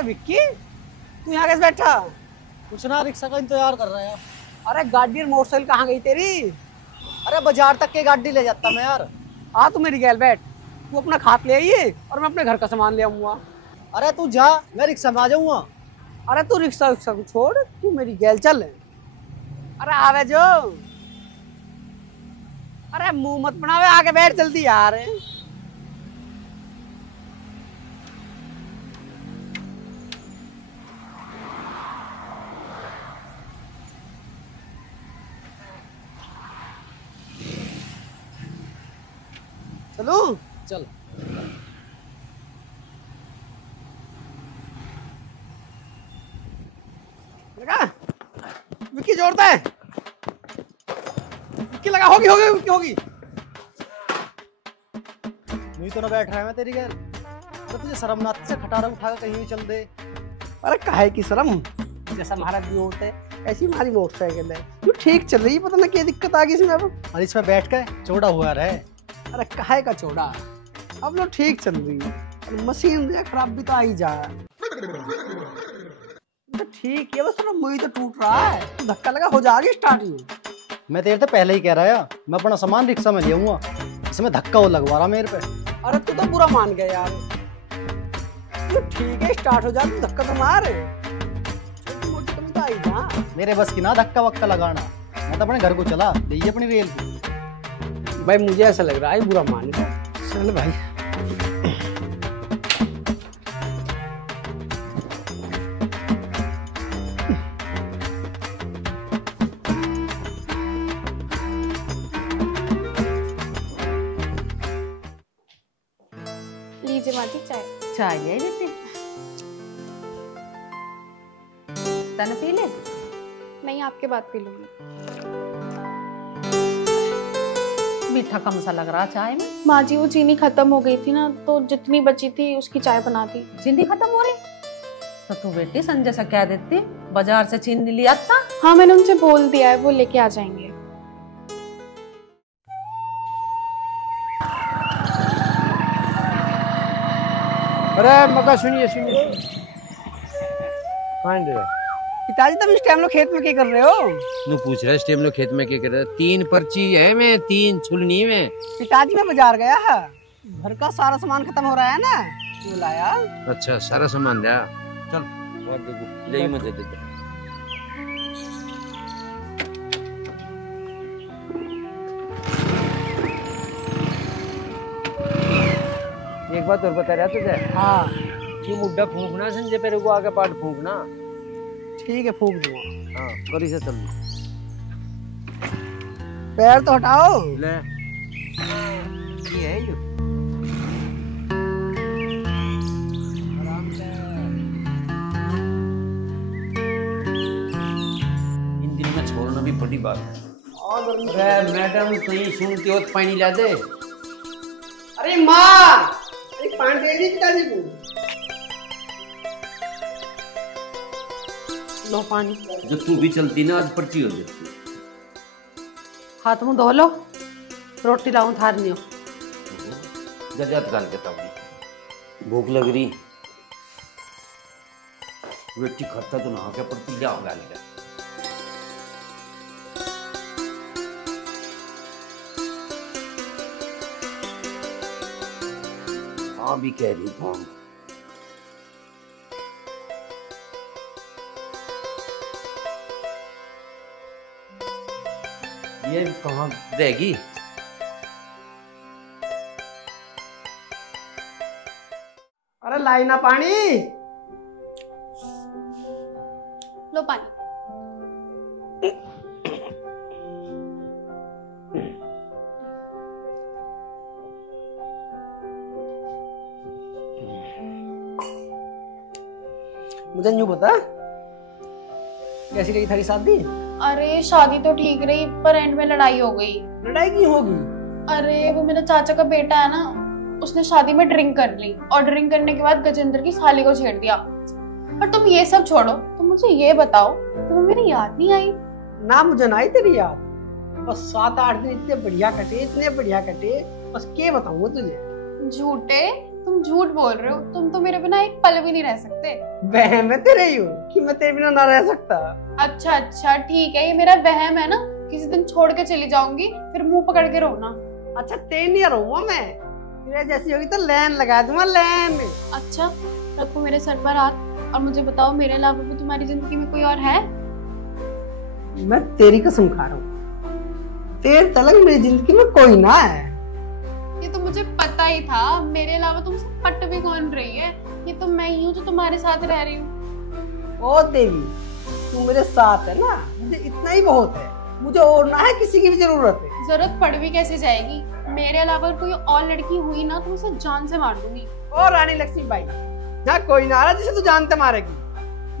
अरे विक्की, तू यहाँ कैसे बैठा? कुछ ना, रिक्शा का इंतजार कर रहा है यार। अरे गाड़ी और मोटरसाइकिल कहाँ गई तेरी? अरे बाजार तक की गाड़ी ले जाता मैं यार। आ तू मेरी गैल बैठ, तू अपना खात ले आइए और मैं अपने घर का सामान ले आऊंगा। अरे तू जा, मैं रिक्शा में आ जाऊंगा। अरे तू रिक्शा को छोड़, तू मेरी गैल चल। अरे आवे जो। अरे मुंह मत बनावे, आगे बैठ जल्दी यार। चलो चल। लगा विक्की, जोड़ता है विक्की, लगा। होगी होगी विक्की, होगी। नहीं तो ना बैठ रहा है मैं तेरी गैर। अरे तुझे शर्म ना आती से खटारा उठा के कहीं भी चल दे। अरे काहे की शर्म, जैसा हमारा भी होता है ऐसी हमारी मोटरसाइकिल है, जो ठीक चल रही है। पता ना क्या दिक्कत आ गई इसमें अब। और इसमें बैठ के चौड़ा हुआ रहे। अरे काहे का चौड़ा, अब लोग ठीक चल रही है। और मशीन खराब भी तो आई जा। तो ठीक है, बस थोड़ा मुझे तो टूट रहा है, तो धक्का लगा हो जाएगी स्टार्टिंग। मैं तेरे तो पहले ही कह रहा है, मैं अपना सामान रिक्शा में ले आऊंगा। इसमें धक्का वो लगवा रहा मेरे पे। अरे तू तो बुरा मान गया यार। तो ठीक है, स्टार्ट हो जा, तू धक्का तो मार। छोटी मोटी कमी तो आई जा। मेरे बस की ना धक्का वक्का लगाना। मैं तो अपने घर को चला ले अपनी रेल की। भाई मुझे ऐसा लग रहा है बुरा मान गया। चल भाई। लीजिए माँ जी चाय। चाय ले बेटे, तन पी ले। नहीं, आपके बाद पी लूंगी। मीठा कम सा लग रहा चाय में। माँ जी वो चीनी खत्म हो गई थी ना, तो जितनी बची थी उसकी चाय बना दी। चीनी खत्म हो रही तो तू बेटी संजय से क्या देती, बाजार से चीनी लिया था। हाँ मैंने उनसे बोल दिया है, वो लेके आ जाएंगे। अरे मका सुनिए सुनिए। पिताजी तुम इस टाइम लोग खेत में क्या कर रहे हो? नु पूछ रहा है इस टाइम लोग खेत में क्या कर रहे हैं? 3 पर्ची है में 3 छुलनी में। पिताजी मैं बाजार गया है, घर का सारा सामान खत्म हो रहा है ना, तो लाया। अच्छा सारा सामान लिया। चल और देखो ले मत दे दे। एक बात और बता रहा तुझे। हाँ ये मुड्ढा फूंकना संजय पे, रुको आगे पाट फूंकना। ठीक है, फूंक दूंगा। हाँ करी से चल। पैर तो हटाओ। ले ये है लो। इन दिन में छोड़ना भी बड़ी बात है। अरे मैडम तो ही सुनती हो तो पानी ला दे। अरे माँ, अरे पानी दे दी पिताजी को। लो पानी। जो तू भी चलती ना आज पर्ची हो जाती। हाथ मुंह धो लो, रोटी लाऊं थारनी हो। जजात गाल के तब भूख लग रही बेटी खाता तो नहा के पर्ची ले गाल के। हाँ भी कह रही कौन। ये कहाँ रहेगी? अरे लाई ना पानी। लो पानी। मुझे यूं बता, कैसी रही थारी शादी? अरे शादी तो ठीक रही, पर एंड में लड़ाई हो गई। लड़ाई क्यों होगी? अरे वो मेरा चाचा का बेटा है ना, उसने शादी में ड्रिंक कर ली और ड्रिंक करने के बाद गजेंद्र की साली को छेड़ दिया। पर तुम ये सब छोड़ो, तुम मुझे ये बताओ, तुम्हें मेरी याद नहीं आई? ना मुझे ना आई तेरी याद। बस 7-8 दिन इतने बढ़िया कटे, इतने बढ़िया कटे, बस क्या बताऊँ तुझे। झूठे, तुम झूठ बोल रहे हो, तुम तो मेरे बिना एक पल भी नहीं रह सकते। वहम है तेरे ही कि मैं तेरे बिना ना रह सकता। अच्छा अच्छा ठीक है, ये मेरा वहम है ना, किसी दिन छोड़ के चली जाऊंगी, फिर मुंह पकड़ के रोना। अच्छा तेरे नहीं रहूंगा मैं, तेरे जैसी होगी तो लैन लगा दूंगा, लैन। अच्छा रखो मेरे सर पर हाथ और मुझे बताओ, मेरे अलावा भी तुम्हारी जिंदगी में कोई और है? मैं तेरी कसम खा रहा हूँ, तेरे तलक मेरी जिंदगी में कोई ना है। ये तो मुझे पता ही था, मेरे अलावा तुमसे पट भी कौन रही है, ये तो मैं ही हूँ जो तुम्हारे साथ रह रही हूँ। ओ देवी, तू मेरे साथ है ना, मुझे इतना ही बहुत है, मुझे और ना है किसी की भी जरूरत है। जरूरत पड़ भी कैसे जाएगी, मेरे अलावा कोई और लड़की हुई ना तो उसे जान से मार दूंगी। और रानी लक्ष्मीबाई, जहाँ कोई ना रहा जिसे तू जानते मारेगी,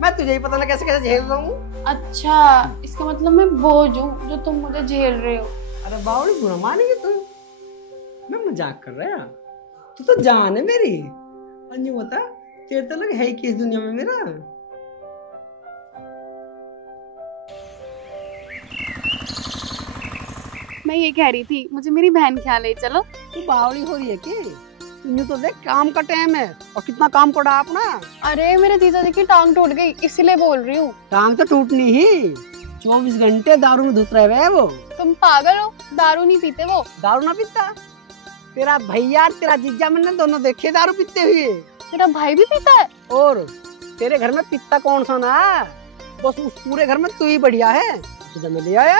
मैं तुझे ही पता ना कैसे कैसे झेल रहा हूँ। अच्छा इसका मतलब मैं बोझ हूँ जो तुम मुझे झेल रहे हो। अरे बावड़ी बुरा मानेगी तू, मैं मजाक कर रहा, तू तो जान है मेरी। अंजू बता, तेरे तलक है कि इस दुनिया में मेरा? मैं ये कह रही थी, मुझे मेरी बहन ख्याल है, चलो। तू बावड़ी हो रही है कि तू तो देख काम का टाइम है और कितना काम पड़ा अपना। अरे मेरे जीजा जी की टांग टूट गई, इसीलिए बोल रही हूँ। टांग तो टूटनी ही, 24 घंटे दारू में धुत रहे वो। तुम पागल हो, दारू नहीं पीते वो। दारू ना पीता? तेरा भैया तेरा जीजा मैंने दोनों देखे दारू पीते हुए। तेरा भाई भी पीता है? और तेरे घर में पिता कौन सा ना, बस उस पूरे घर में तू ही बढ़िया है, तुझे मैं ले आया।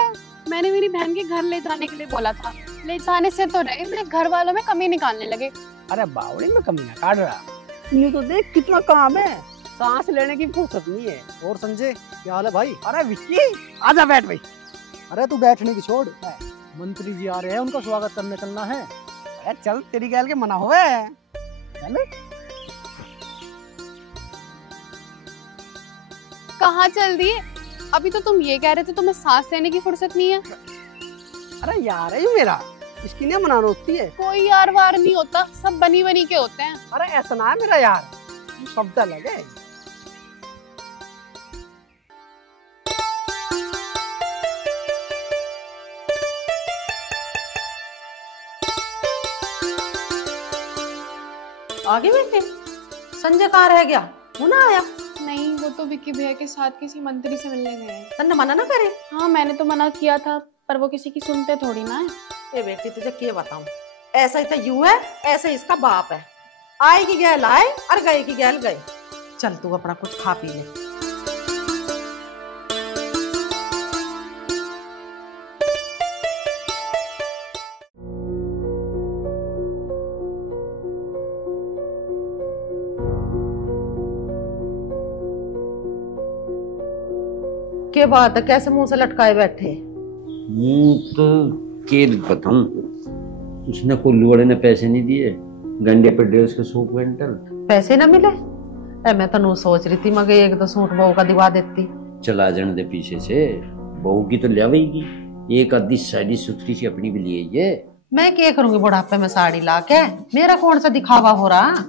मैंने मेरी बहन के घर ले जाने के लिए बोला था, ले जाने से तो रहे, मेरे घर वालों में कमी निकालने लगे। अरे बावड़ी में कमी ना काट रहा, तू तो देख कितना काम है, सांस लेने की फुर्सत नहीं है। और संजय क्या हाल है भाई? अरे विक्की आजा बैठ भाई। अरे तू बैठने की छोड़, मंत्री जी आ रहे हैं, उनका स्वागत करने चलना है। अरे चल तेरी गैल के मना हुए चल। कहाँ चल दिए? अभी तो तुम ये कह रहे थे तुम्हें सांस लेने की फुर्सत नहीं है। अरे यार है मेरा, इसकी नहीं मना होती है। कोई यार वार नहीं होता, सब बनी बनी के होते हैं। अरे ऐसा ना है मेरा यार, शब्द अलग है। आगे बेटे, संजय कहाँ रह गया, वो ना आया? नहीं, वो तो विक्की भैया के साथ किसी मंत्री से मिलने गए हैं। तन्ने मना ना करे? हाँ मैंने तो मना किया था, पर वो किसी की सुनते थोड़ी ना है। ए बेटी तुझे क्या बताऊं, ऐसा ही तो यू है, ऐसा ही इसका बाप है, आए की गैल आए और गए की गैल गए। चल तू अपना कुछ खा पी ले। क्या बात है, कैसे मुंह से लटकाए बैठे? तो के बताऊं, उसने कुल्लू वाले ने पैसे नहीं दिए, गंडे पे 150 100 क्विंटल पैसे ना मिले? मैं तो नू सोच रही थी मगर एक दो सूट बहू का दिवा देती। चला जाने दे पीछे से, बहू की तो लियावेगी, एक आधी साड़ी सुथरी सी अपनी भी लिए ये। मैं क्या करूंगी बुढ़ापे में साड़ी ला के, मेरा कौन सा दिखावा हो रहा?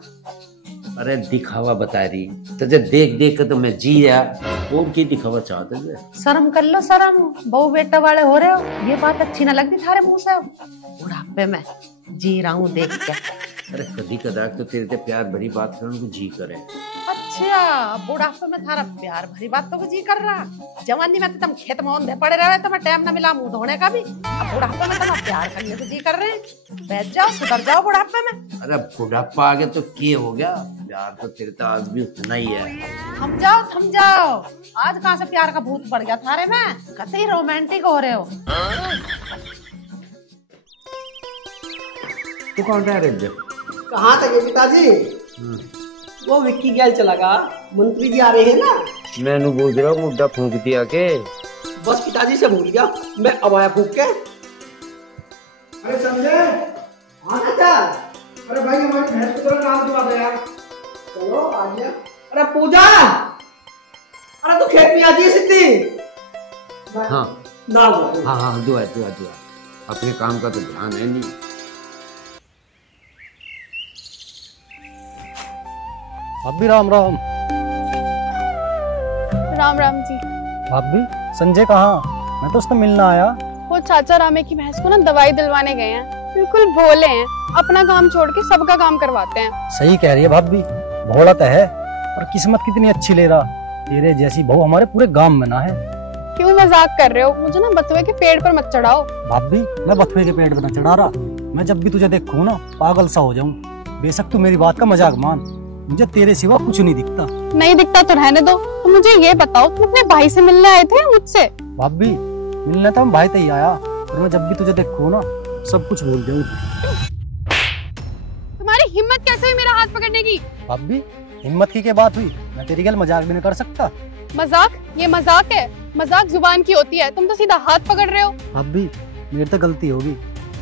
अरे दिखावा बता रही, तुझे देख देख कर तो मैं जी रहा, और क्या दिखावा चाहते थे? शर्म कर लो शर्म, बहू बेटा वाले हो रहे हो, ये बात अच्छी ना लगती थारे मुंह से? बुढ़ापे में जी रहा हूँ देख के। अरे कभी कदार तो तेरे ते प्यार भरी बात करने को जी करे। अच्छा बुढ़ापे में थारा प्यार भरी बातों को जी कर रहा, जवानी में तो तुम खेत में औंधे पड़े रहे, तुम्हें टाइम ना मिला मुंह धोने का भी, अब बुढ़ापे में तुम प्यार करने को जी कर रहे हैं। बैठ जाओ, सुधर जाओ बुढ़ापे में। अरे बुढ़ापा आ गया तो क्या हो गया, प्यार तो तेरे तो आज भी उतना ही है। थम जाओ थम जाओ, आज कहाँ से प्यार का भूत पड़ गया थारे में, कतई रोमांटिक हो रहे हो। तू कौन रहा है? कहाँ तक है पिताजी? वो विक्की गैल चला गया, मंत्री जी आ रहे हैं ना। मैंने बोल रहा हूँ मुद्दा फूंक दिया के, बस पिताजी से भूल गया, मैं अब आया फूंक के। अरे संजय आना चल। अरे भाई हमारी भैंस को थोड़ा काम दिवा दे यार। चलो आ गया। अरे पूजा, अरे तू खेत में आ जी सिद्धि। हाँ ना हुआ। हाँ हाँ दुआ दुआ दुआ, अपने काम का तो ध्यान है नहीं। भाभी राम राम। राम राम जी। भाभी संजय कहाँ? मैं तो उससे मिलना आया। वो चाचा रामे की भैंस को ना दवाई दिलवाने गए हैं। बिल्कुल भोले हैं, अपना काम छोड़ के सबका काम करवाते हैं। सही कह रही है भाभी, भोला तो है और किस्मत कितनी अच्छी ले रहा। तेरे जैसी बहू हमारे पूरे गांव में ना है। क्यों मजाक कर रहे हो? मुझे ना बथुए के पेड़ पर मत चढ़ाओ। भाभी मैं बथुए के पेड़ पर न चढ़ा रहा, मैं जब भी तुझे देखूं ना पागल सा हो जाऊं। बेशक तू मेरी बात का मजाक मान, मुझे तेरे सिवा कुछ नहीं दिखता। नहीं दिखता तो रहने दो। तो मुझे ये बताओ, तुम अपने भाई से मिलने आए थे मुझसे? भाभी मिलने तो हम भाई ही आया, और मैं जब भी तुझे देखूं ना सब कुछ भूल जाऊं। तुम्हारी हिम्मत कैसे हुई मेरा हाथ पकड़ने की? भाभी हिम्मत की क्या बात हुई? मैं तेरी गल मजाक भी नहीं कर सकता। मजाक? ये मजाक है? मजाक जुबान की होती है, तुम तो सीधा हाथ पकड़ रहे हो। भाभी मेरी तो गलती होगी,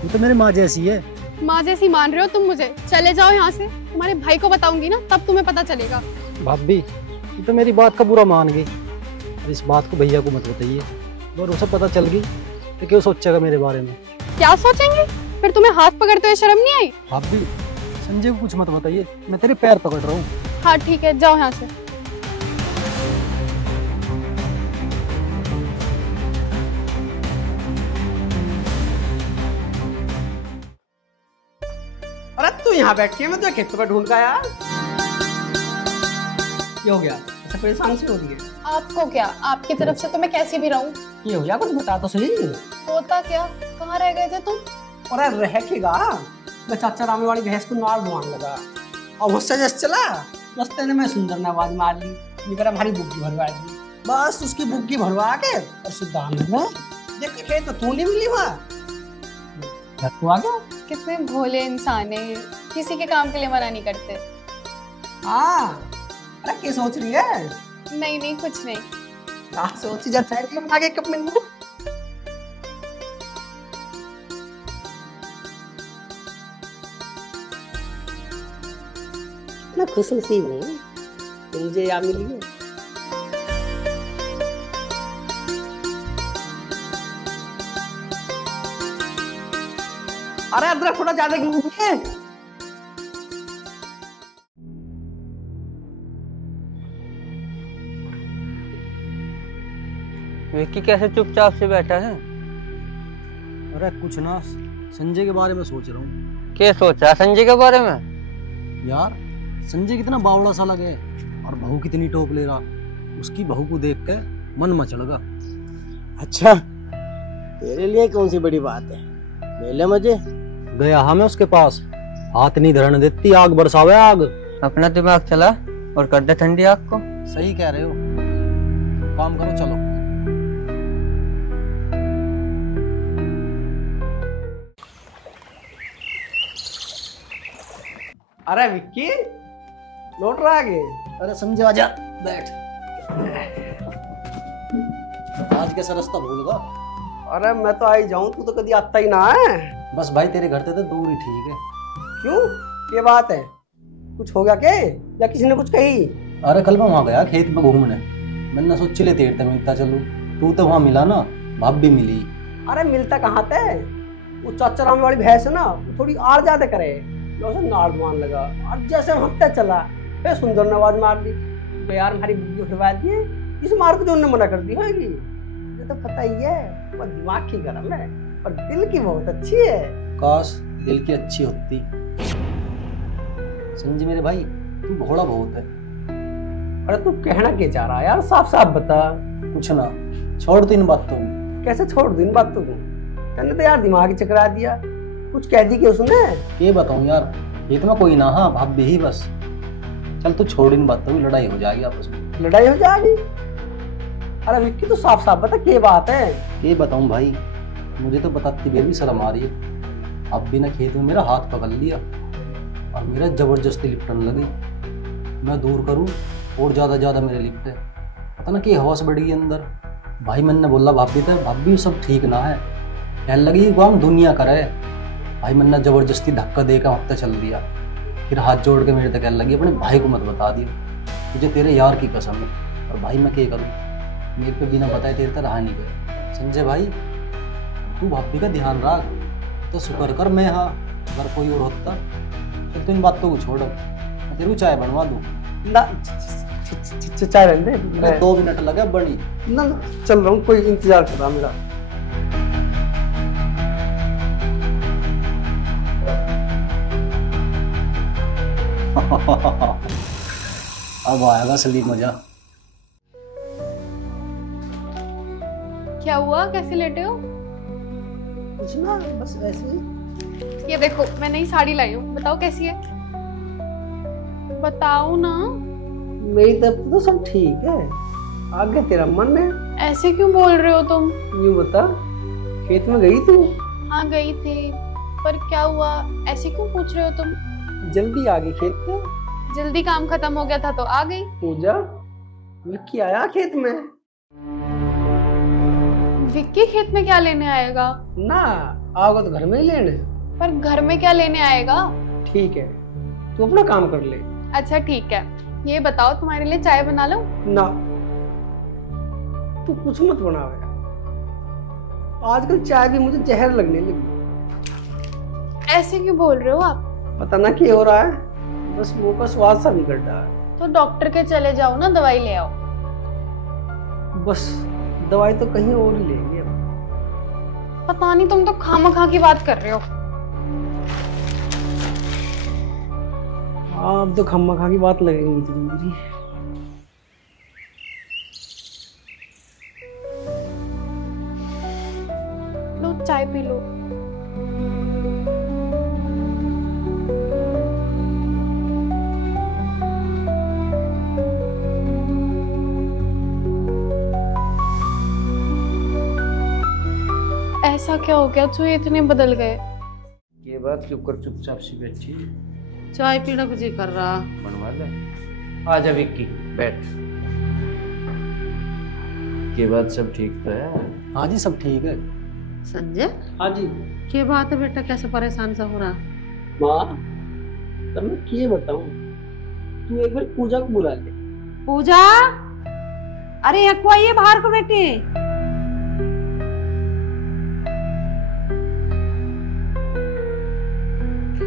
तू तो मेरी माँ जैसी है। माँ जैसी मान रहे हो तुम मुझे? चले जाओ यहाँ से, तुम्हारे भाई को बताऊंगी ना, तब तुम्हें पता चलेगा। भाभी तू तो मेरी बात का बुरा मान गई, और इस बात को भैया को मत बताइए, और उसे पता चल गई तो क्यों सोचेगा मेरे बारे में। क्या सोचेंगे? फिर तुम्हें हाथ पकड़ते हुए शर्म नहीं आई? भाभी संजय को कुछ मत बताइए, मैं तेरे पैर पकड़ रहा हूँ। हाँ ठीक है, जाओ यहाँ से। अरे तू यहाँ बैठी है, मैं तो खेतों पे ढूंढ का यार। क्या हो गया? ऐसा परेशान से हो रही है? आपको क्या, आपकी तरफ से तो मैं कैसी भी रहूं। ये हो गया, कुछ बता तो सही। होता क्या? कहाँ रह गए थे तुम? अरे रह केगा, मैं चाचा रामे वाली भैंस को नाल ढूंढने लगा, और मुझसे जैसे चला रास्ते में मैं सुंदर ने आवाज मार ली, ये करा हमारी बुग्गी भरवा दी। बस उसकी बुग्गी भरवा के और सीधा में देख के खेत तो तू नहीं मिली वहाँ। तू आ गया? कितने भोले इंसान है, किसी के काम के लिए मना नहीं करते। हाँ, अरे क्या सोच रही है? नहीं नहीं कुछ नहीं। क्या सोची जब साइड में बना के कब मिल मैं खुश नसीब हूँ कि मुझे यहाँ मिली है। अरे अदरक थोड़ा ज्यादा कीजिए। विक्की कैसे चुपचाप से बैठा है? अरे कुछ ना, संजय के बारे में सोच रहा हूँ। क्या सोचा संजय के बारे में? यार संजय कितना बावड़ा सा लगे, और बहू कितनी टोप ले रहा। उसकी बहू को देख के मन मचल गया। अच्छा, तेरे लिए कौन सी बड़ी बात है? मेले मजे। गया हाँ मैं उसके पास, हाथ नहीं धरने देती, आग बरसावे आग। अपना दिमाग चला और कर दे ठंडी आग को। सही कह रहे हो, काम करो चलो। अरे विक्की लौट रहा आगे। अरे संजय आजा, बैठ। आज कैसा रास्ता भूल गया? अरे मैं तो आई जाऊं, तू तो कभी आता ही ना है। बस भाई तेरे घर से तो दूर ही ठीक है। क्यों, ये बात है? कुछ हो गया क्या, या किसी ने कुछ कही? अरे कल मैं वहाँ गया खेत में घूमने, मैंने सोच ले तेरे मिलता चलूं, तू तो वहाँ मिला ना, भाभी मिली। अरे मिलता कहाँ थे? वो चाचा राम वाली भैंस है ना, वो थोड़ी आड़ ज्यादा करे, नाड़ मान लगा, और जैसे हंसते चला फिर सुंदर ने आवाज मार दी, तो यार हमारी बुद्धि उठवा दिए, इस मार को जो उन्होंने मना कर दी होगी। मुझे तो पता ही है, वो दिमाग की गरम है पर दिल की बहुत अच्छी है। काश दिल की अच्छी होती। संजय मेरे भाई तू भोला बहुत है। अरे तू कहना क्या चाह रहा है यार, साफ साफ बता। कुछ ना, छोड़ तू इन बातों को। कैसे छोड़ दूं इन बातों को? तूने तो यार दिमाग ही चकरा दिया, कुछ कह दी क्या उसने? ये बताऊं यार, ये तो मैं कोई ना, हाँ भाभी ही बस। चल तू छोड़ इन बातों की, लड़ाई हो जाएगी आपस में। लड़ाई हो जाएगी? अरे विक्की तो साफ साफ बता क्या बात है। ये बताऊं भाई, मुझे तो बताती भी शर्म आ रही है। अब भी ना खेत में मेरा हाथ पकड़ लिया और मेरा जबरदस्ती लिपटने लगी। मैं दूर करूं और ज्यादा मेरे लिपटे, पता ना कि हवस बढ़ गई अंदर। भाई मैंने बोला भाभी तो भाभी सब ठीक ना है, कहने लगी वो हम दुनिया करे। भाई मैंने जबरदस्ती धक्का देकर वक्त चल दिया, फिर हाथ जोड़ के मेरे तक कहने लगी अपने भाई को मत बता दियो, मुझे तेरे यार की कसम है। और भाई मैं क्या करूँ, मेरे पे बिना बताए तेरे तक रहा नहीं गया। संजय भाई तू भाभी का ध्यान रख, तो शुक्र कर मैं हाँ, अगर कोई और होता। चल तू इन बातों को छोड़, मैं तेरे को चाय बनवा दूँ ना। चाय रहने दे, 2 मिनट लगे बनी ना, चल रहा हूँ, कोई इंतजार कर रहा मेरा। अब आएगा असली मजा। क्या हुआ, कैसे लेटे हो? कुछ ना, बस ऐसे ही। ये देखो मैं नई साड़ी लाई हूँ, बताओ कैसी है? बताओ ना। मेरी तरफ तो सब ठीक है, आगे तेरा मन है। ऐसे क्यों बोल रहे हो तुम? यूं बता, खेत में गई तू? हाँ गई थी, पर क्या हुआ? ऐसे क्यों पूछ रहे हो तुम? जल्दी आ गई खेत में? जल्दी काम खत्म हो गया था तो आ गई। पूजा, विक्की आया खेत में? विक्की खेत में क्या लेने आएगा? ना, आओगे तो घर में ही लेने। पर घर में क्या लेने आएगा? ठीक है, तू अपना काम कर ले। अच्छा ठीक है, ये बताओ तुम्हारे लिए चाय बना लूं? ना, तू कुछ मत बनावे। आजकल चाय भी मुझे जहर लगने लगी। ऐसे क्यों बोल रहे हो आप? पता ना क्या हो रहा है, बस मुंह का स्वाद सा बिगड़ रहा है। तो डॉक्टर के चले जाओ ना, दवाई ले आओ। बस दवाई तो कहीं और ही लेंगे अब। पता नहीं, तुम तो खामखा की बात कर रहे हो। अब तो खामखा की बात लगेगी तुझे मेरी। लो चाय पी लो। ऐसा क्या हो गया जो इतने बदल गए? ये बात क्यों कर चुपचाप सी बैठी? चाय पीने को जी कर रहा। बनवा ले। आजा विक्की, बैठ। ये बात सब ठीक तो है? हाँ जी सब ठीक है। संजय, हाँ जी। क्या बात है बेटा, कैसे परेशान सा हो रहा? माँ, तब मैं क्या बताऊं, तू एक बार पूजा को बुला ले। पूजा, अरे एक आइए बाहर को बेटी।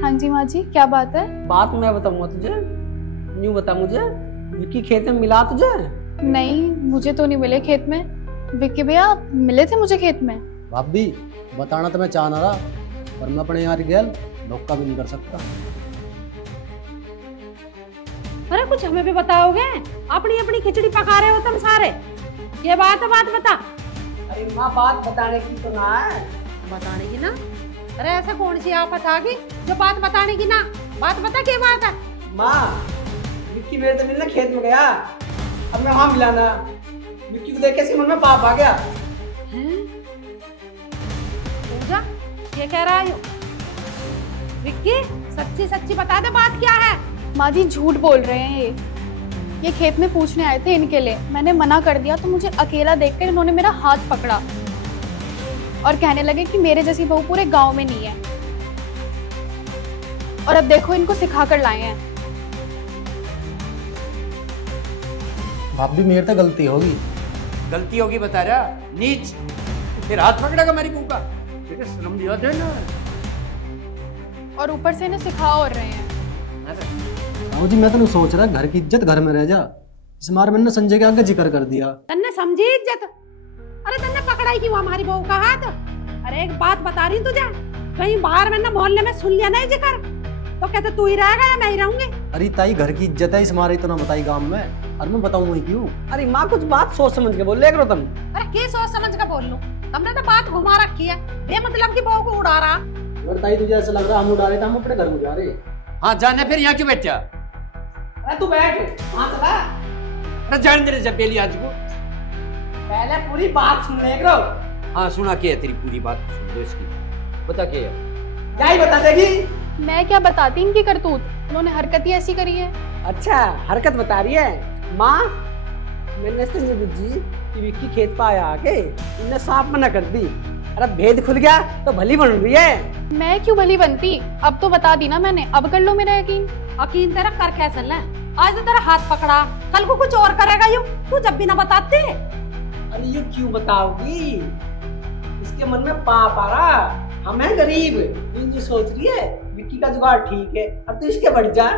हाँ जी माँ जी, क्या बात है? बात मैं बताऊंगा तुझे, यूं बता मुझे, विक्की खेत में मिला तुझे? नहीं, मुझे तो नहीं मिले खेत में। विक्की भैया मिले थे मुझे खेत में। भाभी बताना तो मैं चाह ना रहा, पर मैं अपने यहाँ गया धोखा भी नहीं कर सकता। अरे कुछ हमें भी बताओगे? अपनी अपनी खिचड़ी पका रहे हो तुम सारे। ये बात है, बात बता। अरे माँ, बात बताने की तो ना है। बताने की ना? अरे ऐसा कौन सी आफत आ गई जो बात बताने की ना? बात बता, क्या बात है? माँ, विक्की मेरे से मिलने खेत में गया, अब मैं वहां मिलाना। विक्की को देख के मन में पाप आ गया। पूजा, ये कह रहा है विक्की? सच्ची सच्ची बता दे, बात क्या है? माँ जी झूठ बोल रहे हैं ये खेत में पूछने आए थे इनके लिए। मैंने मना कर दिया तो मुझे अकेला देखकर इन्होंने मेरा हाथ पकड़ा और कहने लगे कि मेरे जैसी बहू पूरे गांव में नहीं है। और अब देखो इनको सिखा कर लाए हैं। भाभी मेरे तो गलती होगी। गलती होगी बता रहा, नीच। फिर हाथ पकड़ेगा मेरी बहू का? तेरे शर्म नहीं आती है ना? और ऊपर से इन्हें सिखा और रहे हैं। आओ जी, मैं तो सोच रहा घर की इज्जत घर में रह जा, इस मार मैंने संजय के आगे जिक्र कर दिया। तन्ने समझी इज्जत? अरे तन्ने पकड़ाई क्यों हमारी बहू का हाथ? अरे एक बात बता रही तुझे, कहीं बाहर मैंने मोहल्ले में सुन लिया नहीं जिक्र तो कहते तू ही रहेगा या मैं ही रहूंगी? अरे ताई घर की इज्जत है, इस मारे तो ना बताई गांव में, और मैं बताऊंगा क्यों? अरे माँ, कुछ बात सोच समझ के बोल ले करो तुम। अरे क्या सोच समझ कर बोल लूं? तुमने तो बात घुमा रखी है, बेमतलब की बहू को उड़ा रहा। अगर ताई तुझे ऐसा लग रहा हम उड़ा रहे थे, हम अपने घर में जा रहे। हाँ जाने, फिर यहाँ क्यों बैठा? अरे तू बैठ, वहां चला। अरे जान दे रे जबेली आज को। पहले पूरी बात सुन ले करो। हाँ सुना, क्या है तेरी पूरी बात सुन लो इसकी। बता क्या है? क्या ही बता देगी? मैं क्या बताती इनकी करतूत, उन्होंने हरकत ही ऐसी करी है। अच्छा, हरकत बता रही है माँ। मैंने संजय बुज्जी कि विक्की खेत पर आया आके इन्हें साफ मना कर दी। अरे भेद खुल गया तो भली बन रही है। मैं क्यों भली बनती, अब तो बता दी ना मैंने, अब कर लो मेरा यकीन। यकीन तेरा कर कैसे ले? आज तो तेरा हाथ पकड़ा, कल को कुछ और करेगा यूं, तू जब भी ना बताते। अरे ये क्यों बताओगी? इसके मन में पाप आ रहा, हम हैं गरीब, ये सोच रही है विक्की का जुगाड़ ठीक है, अब तो इसके बढ़ जा।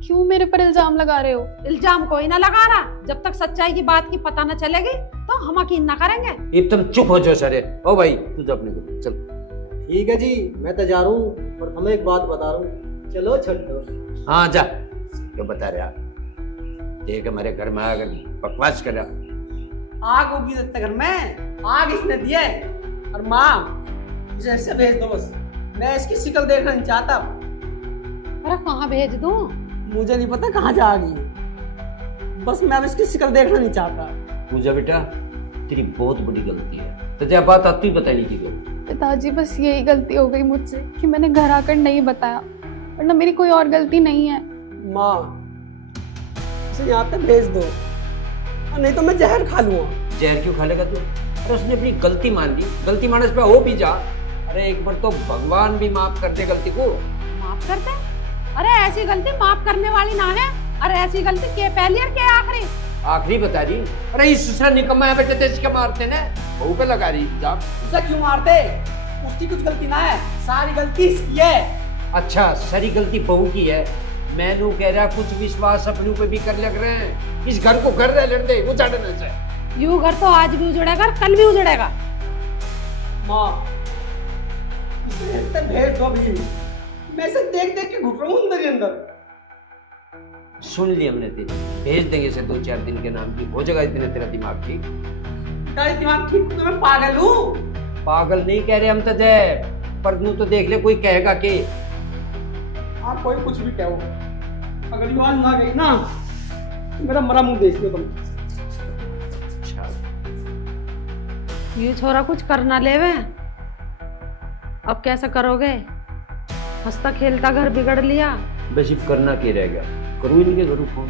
क्यों मेरे पर इल्जाम लगा रहे हो? इल्जाम कोई ना लगा रहा, जब तक सच्चाई की बात की पता न चलेगी तो हम यकीन ना करेंगे। एकदम चुप हो जाओ सारे। ओ भाई तू जा अपने को, चल। ठीक है जी, मैं तो जा रहा हूँ, पर तुम्हें एक बात बता रहा हूँ, चलो छठो। हाँ जा। तो बता रहा देख हमारे घर में अगर बकवास करा आग होगी तेरे घर में, आग इसने दिए। और माँ इसे ऐसे भेज दो बस, मैं इसकी शक्ल देखना नहीं चाहता। अरे कहाँ भेज दूं? मुझे नहीं पता कहाँ जा गई, बस मैं अब इसकी शक्ल देखना नहीं चाहता। पूजा बेटा तेरी बहुत बड़ी गलती है, तुझे बात आती बताने की गलती। पिताजी बस यही गलती हो गई मुझसे कि मैंने घर आकर नहीं बताया, वरना मेरी कोई और गलती नहीं है। माँ इसे यहाँ पे भेज दो, और नहीं तो मैं जहर खा लूंगा। जहर क्यों खा लेगा तू? अरे उसने अपनी गलती मान ली, गलती मानने पे हो भी जा। अरे एक बार तो भगवान भी माफ कर दे गलती को। माफ कर दे? अरे ऐसी गलती माफ करने वाली ना है। अरे ऐसी गलती के पहली और के आखिरी? आखिरी बता रही। अरे इस दूसरा निकम्मा है बेटे, इसके मारते ना बहू पे लगा रही जा। उसे क्यों मारते? उसकी कुछ गलती ना है, सारी गलती इसकी है। अच्छा सारी गलती बहू की है। मैनू कह रहा कुछ विश्वास अपने ऊपर भी कर लग रहे हैं। इस घर को घर लड़ दे उजाड़ने से। यूं घर तो आज भी उजड़ेगा और कल भी उजड़ेगा। माँ इसे भेज दो अभी, मैं इसे देख देख के घुट रहा हूँ अंदर ही अंदर। सुन ली हमने तेरी, भेज देंगे इसे 2-4 दिन के नाम की, हो जाएगा इतने तेरा दिमाग ठीक। तेरा दिमाग ठीक? तो मैं पागल हूँ? पागल नहीं कह रहे हम तुझे, पर तू तो देख ले कोई कहेगा कि आप कोई कुछ भी कहो, अगली बार ना गई ना तो मेरा मरा मुंह देख लो तुम। ये छोरा कुछ करना लेवे, अब कैसे करोगे? हंसता खेलता घर बिगड़ लिया। बस अब करना क्या रह गया, करूँ इनके घरों फोन।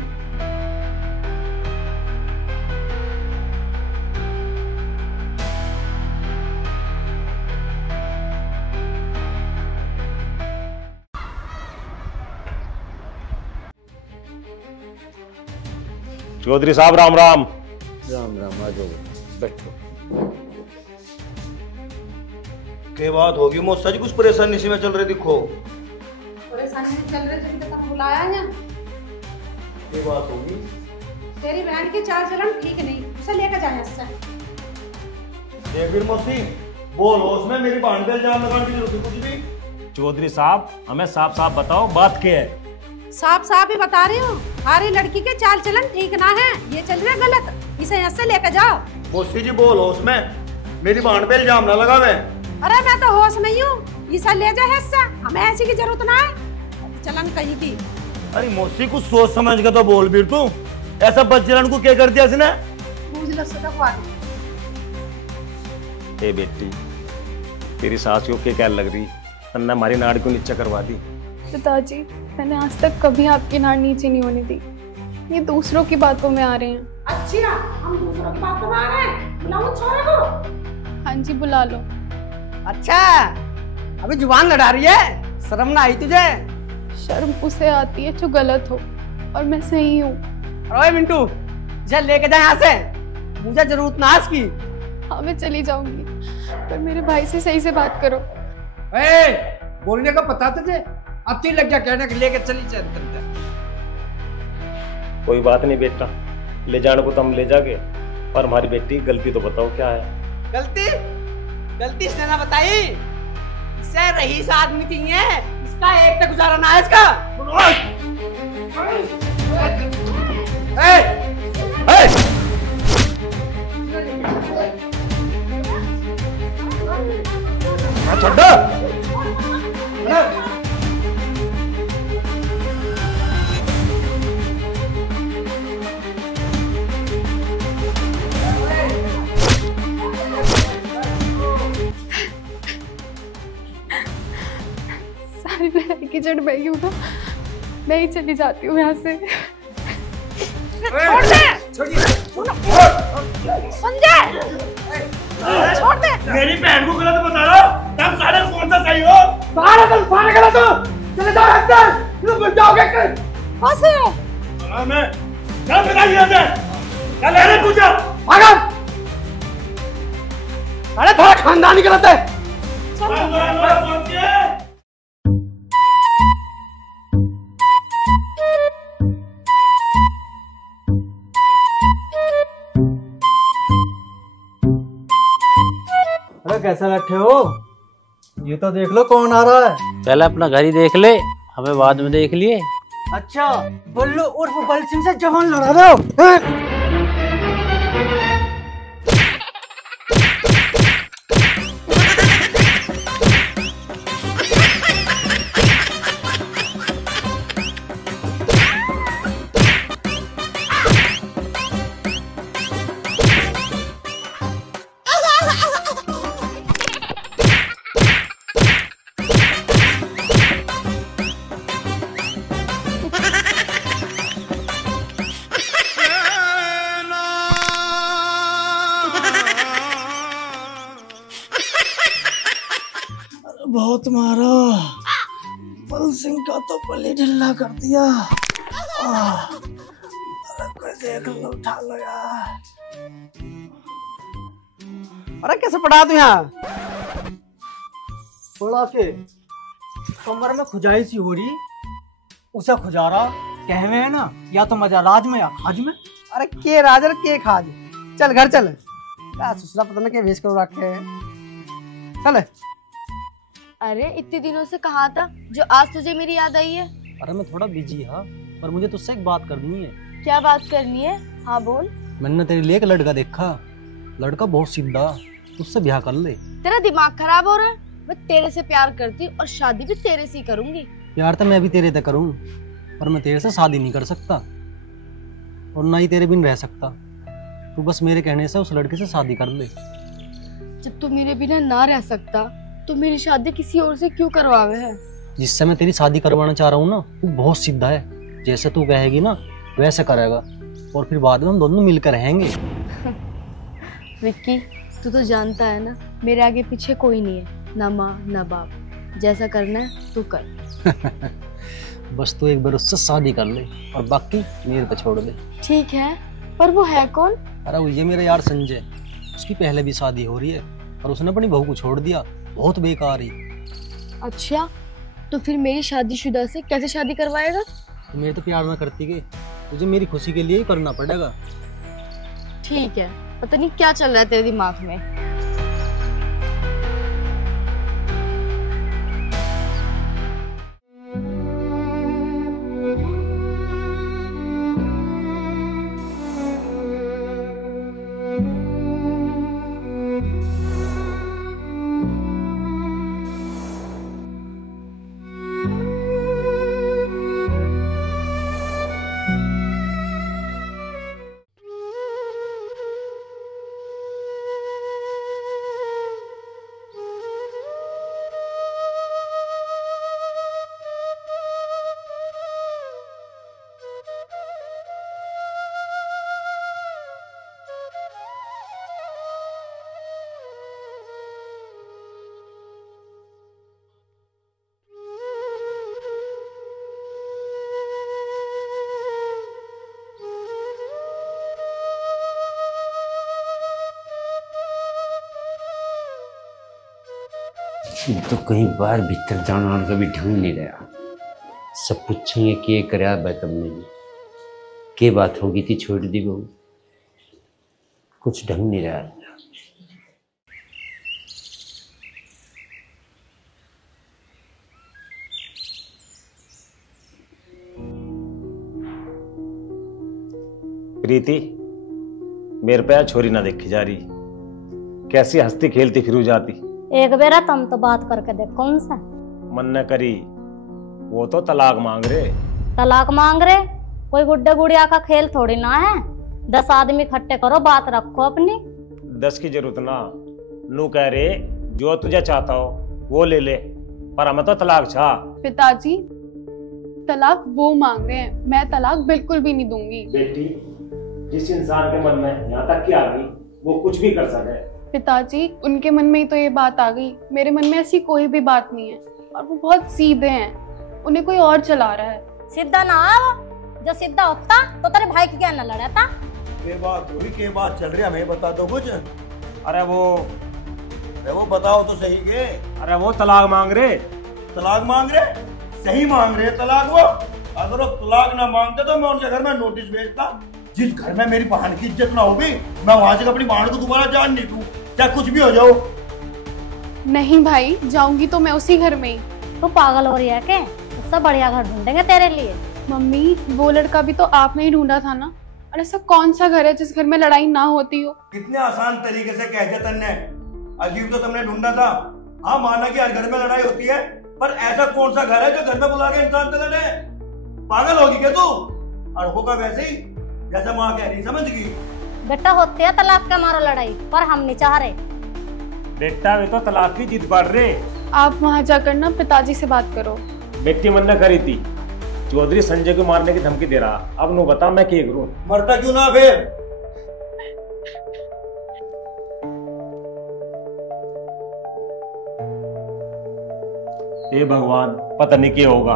चौधरी साहब राम राम। राम राम, आ जाओ बैठो। क्या बात होगी मौसा जी, कुछ परेशानी सी में चल रही दिखो। परेशानी चल रही थी तो बुलाया है। क्या बात होगी? तेरी बहन की चाल चलन ठीक नहीं, उसे लेकर जाए इससे। फिर मौसी बोलो, उसमें मेरी बहन पे इल्जाम लगाने की जरूरत है कुछ भी? चौधरी साहब हमें साफ साफ बताओ बात क्या है। साफ साफ ही बता रही हूँ, हमारी लड़की के चाल चलन ठीक ना है, ये चल रहा गलत, इसे यहाँ से लेकर जाओ। मौसी जी बोलो, उसमें मेरी बहन पे इल्जाम ना लगावे। अरे मैं तो होश नहीं हूँ, इसे ले जाए इससे, हमें ऐसी की जरूरत ना है। चलन कहीं की। अरे मौसी कुछ सोच समझ के तो बोल भी तू, ऐसा बच्चन को क्या कर दिया इसने? ए बेटी तेरी सास को क्या लग रही, तन्ना हमारी नाड़ को नीचे करवा दी। पिताजी मैंने आज तक कभी आपकी नाड़ नीचे नहीं होने दी, ये दूसरों की बातों में आ रहे हैं। अच्छा हम दूसरों की बातों में आ रहे हैं, बुलाओ छोरे को। हाँ जी बुला लो। अच्छा अभी जुबान लड़ा रही है, शर्म ना आई तुझे? शर्म उसे आती है जो गलत हो, और मैं सही हूँ। अरे मिंटू जा लेके जा यहाँ से, मुझे जरूरत ना है इसकी। हाँ मैं चली जाऊंगी, पर मेरे भाई से सही से बात करो। बोलने का पता तुझे, अब तू लग गया कहने के लेके चली जा अंदर। कोई बात नहीं बेटा, ले जाने को तो हम ले जाके, पर हमारी बेटी गलती तो बताओ क्या है। गलती? गलती इसने ना बताई, इससे रईस आदमी थी है, इसका एक तक गुजारा ना है इसका। सारी लड़ाई की जड़ मैं ही हूँ ना, मैं ही चली जाती हूँ यहाँ से। छोड़ दे, संजय छोड़ दे। मेरी बहन को गलत बता रहा हो, तुम सारे कौन सा सही हो? सारे गलत हो। चले जाओ अंदर, तुम बच जाओगे कल। कैसे? मैं क्या बताइए इसे? क्या ले रहे पूछो? भागो। अरे थोड़ा खानदानी गलत है। अरे कैसे बैठे हो? ये तो देख लो कौन आ रहा है। पहले अपना घर ही देख ले, हमें बाद में देख लिए। अच्छा, बल्लू उर्फ बल सिंह से जवान लड़ा रहे हो? बहुत मारा, बल सिंह का तो पल्ली ढिल्ला कर दिया। कोई देख लो, उठा लो यार। अरे कैसे पड़ा तू यहाँ? पड़ा के कमर में खुजाई सी हो रही, उसे खुजारा कहवे है ना, या तो मजा राज में या खाज में। अरे के राज और के खाज, चल घर चल। क्या ससुरा पता नहीं क्या भेज कर रखे चल। अरे इतने दिनों से कहाँ था जो आज तुझे मेरी याद आई है? अरे मैं थोड़ा बिजी हाँ, पर मुझे तुझसे एक बात करनी है। क्या बात करनी है? हाँ बोल। मैंने तेरे लिए एक लड़का देखा, लड़का बहुत सीधा, तुझसे ब्याह कर ले। तेरा दिमाग खराब हो रहा है? मैं तेरे से प्यार करती हूँ और शादी भी तेरे से ही करूंगी। प्यार तो मैं भी तेरे से करूँ, पर मैं तेरे से शादी नहीं कर सकता और ना ही तेरे बिन रह सकता। तू बस मेरे कहने से उस लड़के से शादी कर ले। जब तू मेरे बिना ना रह सकता तो मेरी शादी किसी और से क्यों करवावे है? जिससे मैं तेरी शादी करवाना चाह रहा हूँ ना, वो बहुत सीधा है। जैसे तू कहेगी ना वैसे करेगा, और फिर बाद में हम दोनों मिलकर रहेंगे। विक्की, तू तो जानता है ना, मेरे आगे पीछे कोई नहीं है, ना माँ ना बाप। जैसा करना है तू कर। बस तू एक बार उससे शादी कर ले और बाकी मेरे पे छोड़ दे। ठीक है, पर वो है कौन? अरे वो ये मेरा यार संजय, उसकी पहले भी शादी हो रही है और उसने अपनी बहू को छोड़ दिया, बहुत बेकार ही। अच्छा, तो फिर मेरी शादीशुदा से कैसे शादी करवाएगा? तो मेरे तो प्यार ना करती के, तुझे मेरी खुशी के लिए ही करना पड़ेगा। ठीक है, पता नहीं क्या चल रहा है तेरे दिमाग में। तो कहीं बाहर भीतर जाना का भी ढंग नहीं रहा। सब पूछेंगे कि कराया भाई तुमने भी, के बात होगी थी छोड़ दी बहू, कुछ ढंग नहीं रहा। प्रीति, मेरे पे छोरी ना देखी जा रही, कैसी हंसती खेलती फिरू जाती। एक बेरा तुम तो बात करके देख, कौन सा मन न करी, वो तो तलाक मांग रहे। तलाक मांग रहे? कोई गुड्डे गुड़िया का खेल थोड़ी ना है। 10 आदमी इकट्ठे करो, बात रखो अपनी। 10 की जरूरत ना, नू कह रहे जो तुझे चाहता हो वो ले ले, पर हमें तो तलाक चाह। पिताजी, तलाक वो मांग रहे हैं, मैं तलाक बिल्कुल भी नहीं दूंगी। बेटी, जिस इंसान के मन में यहाँ तक की आ गई वो कुछ भी कर सके। पिताजी, उनके मन में ही तो ये बात आ गई, मेरे मन में ऐसी कोई भी बात नहीं है, और वो बहुत सीधे हैं, उन्हें कोई और चला रहा है। सीधा ना वो, जो सीधा होता तो तेरे भाई की क्या न लड़ाता। के बात हुई, के बात चल रही है, हमें बता दो कुछ। अरे वो बताओ तो सही के। अरे वो तलाक मांग रहे। तलाक मांग रहे? सही मांग रहे तलाक वो? अगर वो तलाक ना मांगते तो मैं उनके घर में नोटिस भेजता। जिस घर में मेरी बहन की इज्जत ना होगी, मैं वहां से अपनी बहन को दोबारा जान नहीं दूं, चाहे कुछ भी हो जाओ। नहीं भाई, जाऊंगी तो मैं उसी घर में ही। तू पागल हो रही है क्या? उससे बढ़िया घर ढूंढेंगे तेरे लिए। मम्मी वो लड़का भी तो आपने ही ढूंढा था ना। और ऐसा कौन सा घर है जिस घर में लड़ाई ना होती हो? कितने आसान तरीके से कह दिया तन्ने। अजीब तो तुमने ढूंढा था। हाँ माना कि हर घर में लड़ाई होती है, पर ऐसा कौन सा घर है जो घर में बुला के इंसान से लड़े? पागल होगी क्या तू? और होगा वैसे ही जैसे माँ कह रही, समझ गई? बेटा होती है तलाक के मारो लड़ाई, पर हम नहीं चाह रहे। बेटा वे तो तलाक की जिद पड़ रहे। आप वहाँ जाकर ना पिताजी से बात करो। बेटी मन्ना करी थी, चौधरी संजय को मारने की धमकी दे रहा। अब नो बता मैं क्या करूं? मरता क्यों ना फिर? हे भगवान, पता नहीं क्या होगा।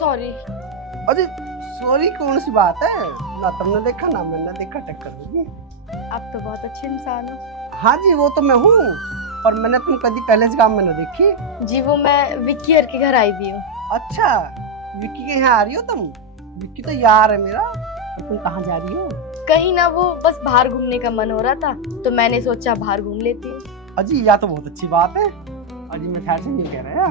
सॉरी। अरे सॉरी कौन सी बात है? ना तुमने देखा ना मैंने देखा, टक्कर होगी। आप तो बहुत अच्छे इंसान हो। हाँ जी वो तो मैं हूँ, पर मैंने तुम कभी पहले से काम में न देखी। जी वो मैं विक्की यार के घर आई भी हूँ। अच्छा विक्की के यहाँ आ रही हो तुम? विक्की तो यार है मेरा। तो तुम कहाँ जा रही हो? कहीं ना, वो बस बाहर घूमने का मन हो रहा था तो मैंने सोचा बाहर घूम लेती हूँ। अजी या तो बहुत अच्छी बात है। अजी मैं ठहर से नहीं कह रहा।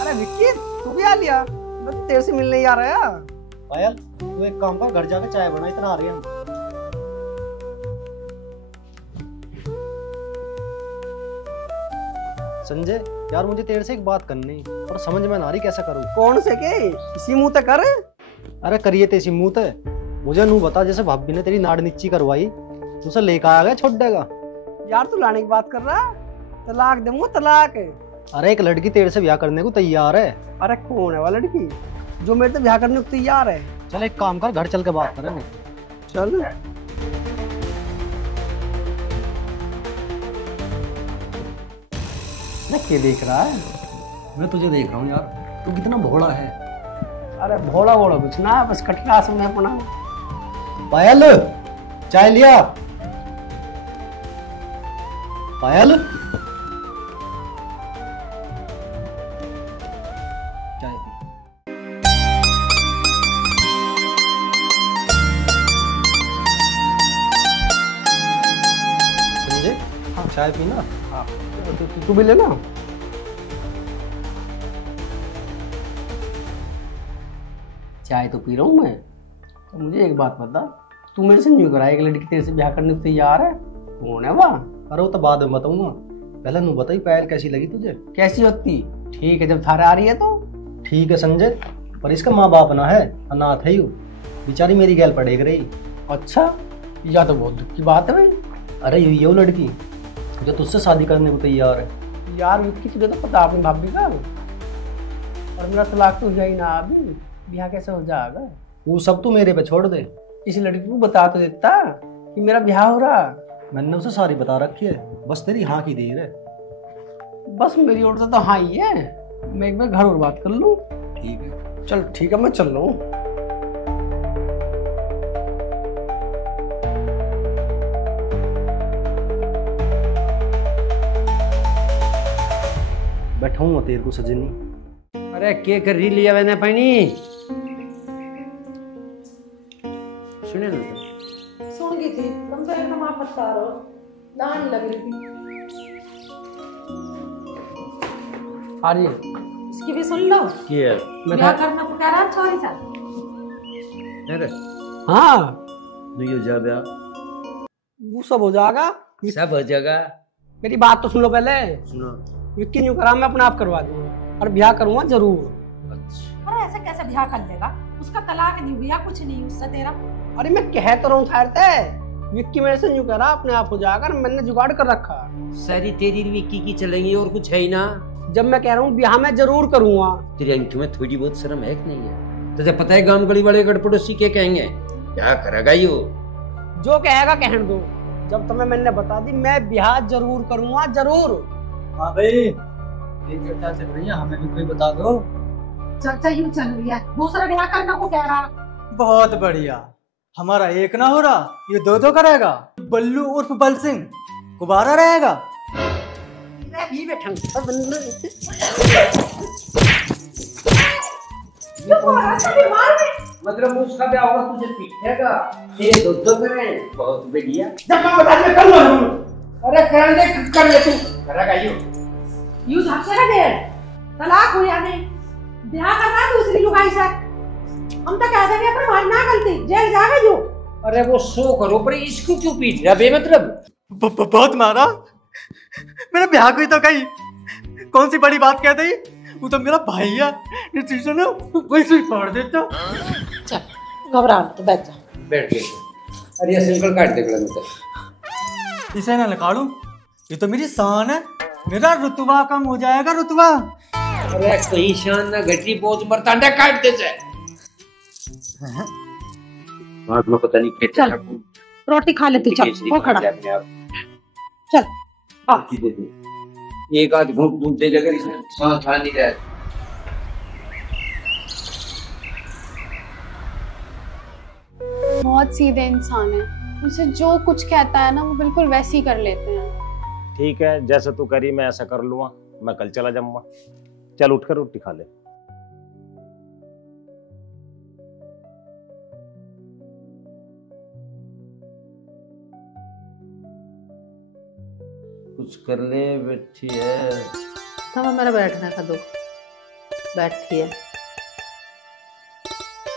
अरे विक्की तू भी आ लिया? मैं तो तेरे से मिलने ही आ रहा। पायल तू एक काम कर, घर जाके चाय बना, इतना आ रही है। संजय यार मुझे तेरे से एक बात करनी और समझ में ना आ रही कैसा करूं। कौन से के? इसी मुंह तक कर। अरे करिए तेसी मुंह ते। मुझे नू बता, जैसे भाभी ने तेरी नाड़ नीची करवाई, तुझे लेकर आ गया छोड़ देगा? यार तू लाने की बात कर रहा? तलाक दूंगा तलाक। अरे एक लड़की तेरे से ब्याह करने को तैयार है। अरे कौन है वो लड़की जो मेरे से ब्याह करने को तैयार है? चल एक काम कर, घर चल के बात करेंगे। चल। मैं क्या देख रहा है? मैं तुझे देख रहा हूँ यार, तू कितना भोला है। अरे भोला भोला कुछ ना, बस कटरा समय अपना। पायल चाय लिया? पायल चाय पी। संजय हाँ चाय पी ना। हाँ तू भी ले ना। चाय तो पी रहा हूँ मैं। तो मुझे एक बात बता, तू मेरे से नहीं करा एक लड़की तेरे से ब्याह करने को तैयार है? कौन है वह? अरे वो तो बाद में बताऊंगा, पहले नू बताई पायल कैसी लगी तुझे? कैसी होती? ठीक है जब थारे आ रही है तो ठीक है संजय, पर इसका माँ बाप ना है, अनाथ है यू, बेचारी मेरी गैल पड़ेग रही। अच्छा या तो बहुत दुख की बात है भाई। अरे ये वो लड़की जो तुझसे शादी करने को तैयार है। यार विक्की तुझे तो पता अपनी भाभी का, और मेरा तलाक तो हुआ ही ना अभी, ब्याह कैसे हो जाएगा? वो सब तू मेरे पे छोड़ दे। इस लड़की को बता तो देता कि मेरा ब्याह हो रहा। मैंने उसे सारी बता रखी है, बस तेरी हाँ की देर है। बस मेरी ओर से तो हाँ ही है, मैं एक बार घर और बात कर लूँ। ठीक है चल ठीक है मैं चल रहा हूँ। बैठाऊंगा तेरे को सजनी। अरे के कर रही लिया मैंने पानी? सुने ना तो सुन गई थी, तुम तो एकदम आप बता रहे हो, दान लग रही थी। आ रही है? इसकी भी सुन लो। क्या क्या करना को कह रहा है छोरी सा? अरे हाँ नहीं हो जा ब्याह, वो सब हो जाएगा। सब हो जाएगा। मेरी बात तो सुन लो पहले। सुनो। विक्की न्यू करा मैं अपने आप करवा दूंगा और ब्याह करूंगा जरूर। अरे ऐसे कैसे ब्याह कर देगा? उसका तलाक नहीं हुआ, कुछ नहीं उससे तेरा। अरे मैं कह तो रहा हूँ ठहरते, विक्की मेरे से न्यू करा अपने आप हो जाएगा, मैंने जुगाड़ कर रखा। सारी तेरी विक्की की चलेंगी और कुछ है ही ना। जब मैं कह रहा हूँ ब्याह मैं जरूर करूंगा। तेरी आंखों में थोड़ी बहुत शर्म है कि नहीं है? तुझे पता है गांव गली वाले गड़पड़ोसी क्या कहेंगे? क्या करेगा यो? जो कहेगा कहने दो, जब तुम्हें मैंने बता दी मैं ब्याह जरूर करूंगा जरूर। हाँ भाई एक चर्चा चल रही है, हमें भी कोई बता दो। चर्चा यूं चल रही है, दूसरा ब्याह करने को कह रहा। बहुत बढ़िया, हमारा एक ना हो रहा, ये दो दो करेगा। बल्लू उर्फ बल सिंह गुब्बारा रहेगा। ये बैठा बीमार है। मतलब उसका ब्याह होगा तुझे पीटेगा, तेरे दो करें, बहुत बढ़िया। जब मैं बता कर लो। अरे कर ले तू, करेगा यूं धक्का दे, तलाक हो या नहीं, ब्याह करना दूसरी लुगाई से। हम तो कहते हैं पर हमारी ना गलती, जेल जाएगा यूं। अरे वो सो करो, पर इसको क्यों पीट रहा बेमतलब? बहुत मारा, मेरे ब्याह को ही तो कही, कौन सी बड़ी बात कहते ही, वो तो मेरा भाई है, डिसीजन है वैसे ही पढ़ देता। चल घबरा मत, बैठ जा। बैठ गए। अरे ये सिंगल काट दे गला में, इसे ना निकालूं, ये तो मेरी शान है, मेरा रुतबा कम हो जाएगा, रुतबा। अरे कहीं शान ना घटी पहुंच मरता अंडा काट दे जाए। हाथ में पता नहीं क्या चल रोटी खा ले तू, चल वो खड़ा चल आ। एक आध घूंट घूंट दे अगर इसमें सांस आ नहीं रहा। बहुत सीधे इंसान है, उसे जो कुछ कहता है ना वो बिल्कुल वैसे ही कर लेते हैं। ठीक है, जैसे तू करी मैं ऐसा कर लूंगा, मैं कल चला जाऊंगा। चल उठकर रोटी खा ले। कुछ कर ले, बैठी है। तब मेरा बैठने का दो, बैठी है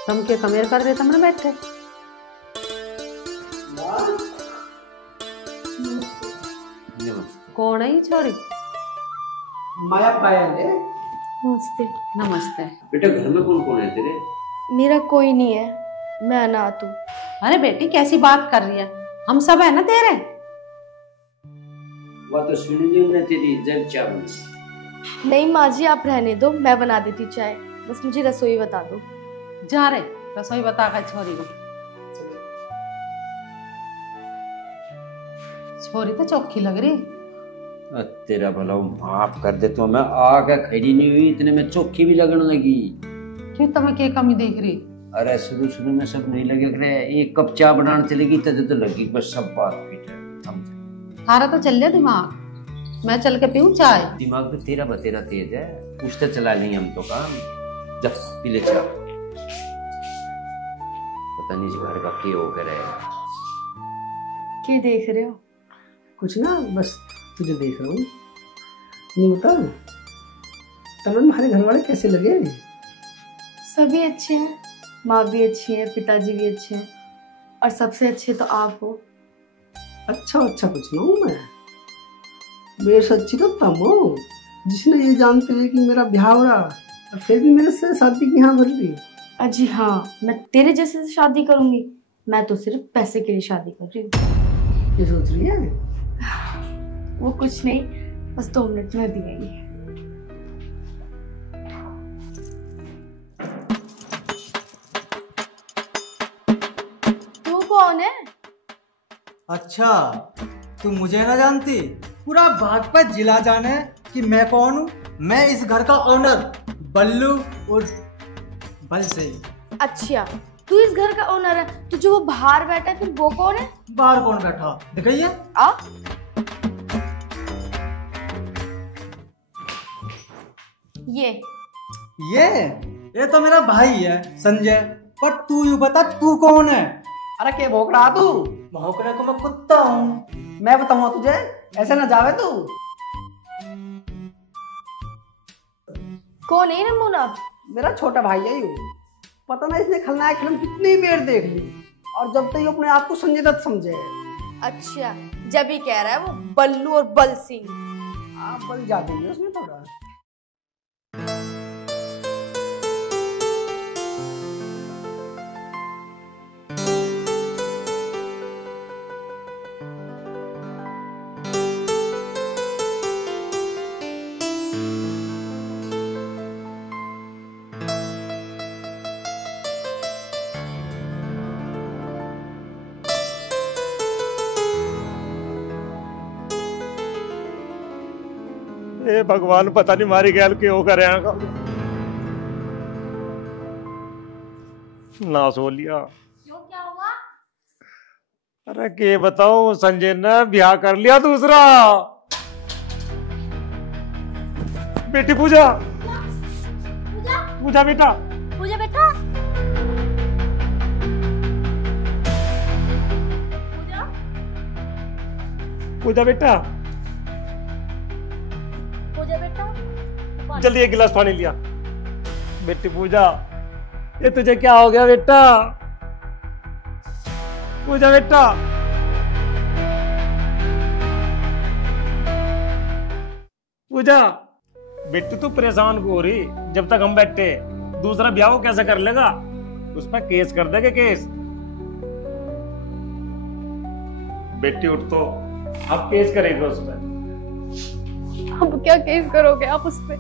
तुम के कमेर कर रहे, तुमने बैठे। कौन है ये छोरी? माया पायल है। नमस्ते। नमस्ते। बेटा घर में कौन कौन है तेरे? मेरा कोई नहीं है, मैं अनाथ हूँ। अरे बेटी कैसी बात कर रही है, हम सब है ना तेरे। वो तो सुन ली हमने तेरी इज्जत चावल। नहीं माँ जी, आप रहने दो, मैं बना देती चाय, बस मुझे रसोई बता दो। जा रे रसोई बता कर छोरी को। छोरी तो चौखी लग रही। तेरा भला माफ कर दे, तो मैं आके खड़ी नहीं हुई इतने में चौकी भी लगने लगी। क्यों तुम्हें क्या कमी देख रही? अरे शुरू में सब नहीं लगे रहे, एक कप चाय बनाने चलेगी तो लगी, बस सब बात पीट थारा तो चल दिमाग, मैं चल के पीऊं चाय। दिमाग तो तेरा बतेरा तेज है, कुछ तो चला लेंगे हम तो काम। जा पी ले चाय। पता नहीं इस घर का क्या हो गया है। क्या देख रहे हो? कुछ ना, बस तुझे देख रहा हूँ। नहीं बता तमन, हमारे घर वाले कैसे लगे? सभी अच्छे हैं, माँ भी अच्छी है, पिताजी भी अच्छे हैं, और सबसे अच्छे तो आप हो। अच्छा कुछ ना हूँ मैं, मेरे सच्ची तो तुम हो, जिसने ये जानते हुए कि मेरा ब्याह हो रहा और फिर भी मेरे से शादी की हाँ भर दी। अजी हाँ, मैं तेरे जैसे से शादी करूंगी? मैं तो सिर्फ पैसे के लिए शादी कर रही हूँ। ये सोच रही है? वो कुछ नहीं, बस 2 मिनट में दिएगी। तू कौन है? अच्छा, तू मुझे ना जानती? पूरा भागपत जिला जाने कि मैं कौन हूँ। मैं इस घर का ओनर बल्लू और बल से। अच्छा, तू इस घर का ओनर है, तो जो वो बाहर बैठा है फिर वो कौन है? बाहर कौन बैठा दिखाइए। आ ये तो मेरा भाई है संजय। पर तू यूं बता, तू कौन है? अरे क्या भौंक रहा तू? भौंकने को मैं कुत्ता हूँ। मैं बताऊंगा तुझे, ऐसे ना जावे तू। कौन है नमूना? मेरा छोटा भाई है यू। पता ना इसने खलनायक फिल्म कितनी बार देख ली, और जब तक ये अपने आप को संजय दत्त समझे। अच्छा, जब ही कह रहा है वो बल्लू और बल सिंह। आप बल जा देंगे उसमें थोड़ा। ए भगवान, पता नहीं मारी गैल के होकर नाश हो लिया। क्यों, क्या हुआ? अरे के बताऊं, संजय ने ब्याह कर लिया दूसरा। बेटी पूजा, पूजा बेटा, पूजा बेटा, पूजा बेटा, पूजा बेटा जल्दी एक गिलास पानी लिया। बेटी पूजा, ये तुझे क्या हो गया बेटा? पूजा बेटा, पूजा बेटी तू परेशान क्यों हो रही? जब तक हम बैठे दूसरा ब्याह वो कैसे कर लेगा? उस पर केस कर देगा केस। बेटी उठ तो, अब केस करेगा उस पर। अब क्या केस करोगे आप उस पे?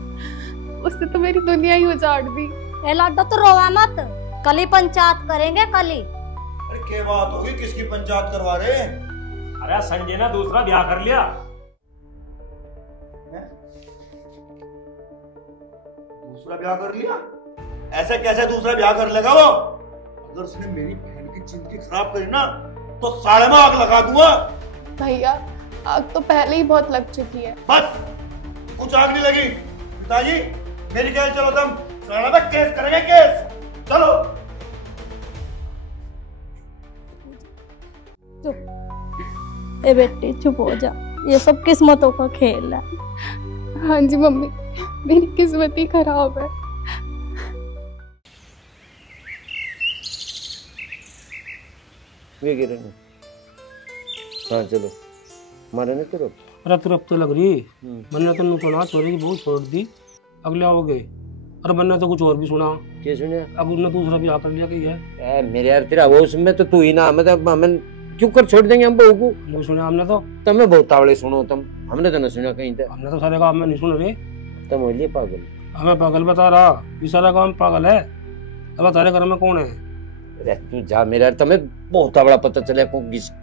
उसने तो मेरी दुनिया ही उजाड़ दी। ए लाडो तो रोवा मत, कल ही पंचायत करेंगे कल ही। अरे क्या बात होगी, किसकी पंचायत करवा रहे हैं? अरे संजय ने दूसरा ब्याह कर लिया। दूसरा ब्याह कर लिया? ऐसे कैसे दूसरा ब्याह कर लेगा वो? अगर उसने मेरी बहन की जिंदगी खराब करी ना तो साले में आग लगा दूंगा। भैया आग तो पहले ही बहुत लग चुकी है। बस कुछ आग नहीं लगी। पिताजी मेरी कहल चलो, तुम साला पे केस करेंगे, केस। चलो चुप। ए बेटी चुप हो जा, ये सब किस्मतों का खेल है। हाँ जी मम्मी, मेरी किस्मत ही खराब है। वे गिरे ना। हाँ चलो, मारे नहीं तेरे। अरे फिर अब तो लग रही मैंने तो सुना चोरी की बहुत छोड़ दी, अगले आओगे। अरे मैंने तो कुछ और भी सुना। क्या सुना? अब उसने दूसरा भी आकर लिया कि है। मेरे यार तेरा वो उसमें तो तू ही ना, मतलब हमें क्यों कर छोड़ देंगे हम बहू को? नहीं सुना हमने तो। तुम्हें बहुत तावड़े सुनो तुम, हमने तो ना सुना कहीं तक। हमने तो सारे काम में नहीं सुन रहे। तुम हो लिए पागल। हमें पागल बता रहा, ये सारा काम पागल है। अब तारे घर में कौन है? अरे तू जा मेरे यार, तुम्हें बहुत बड़ा पता चले को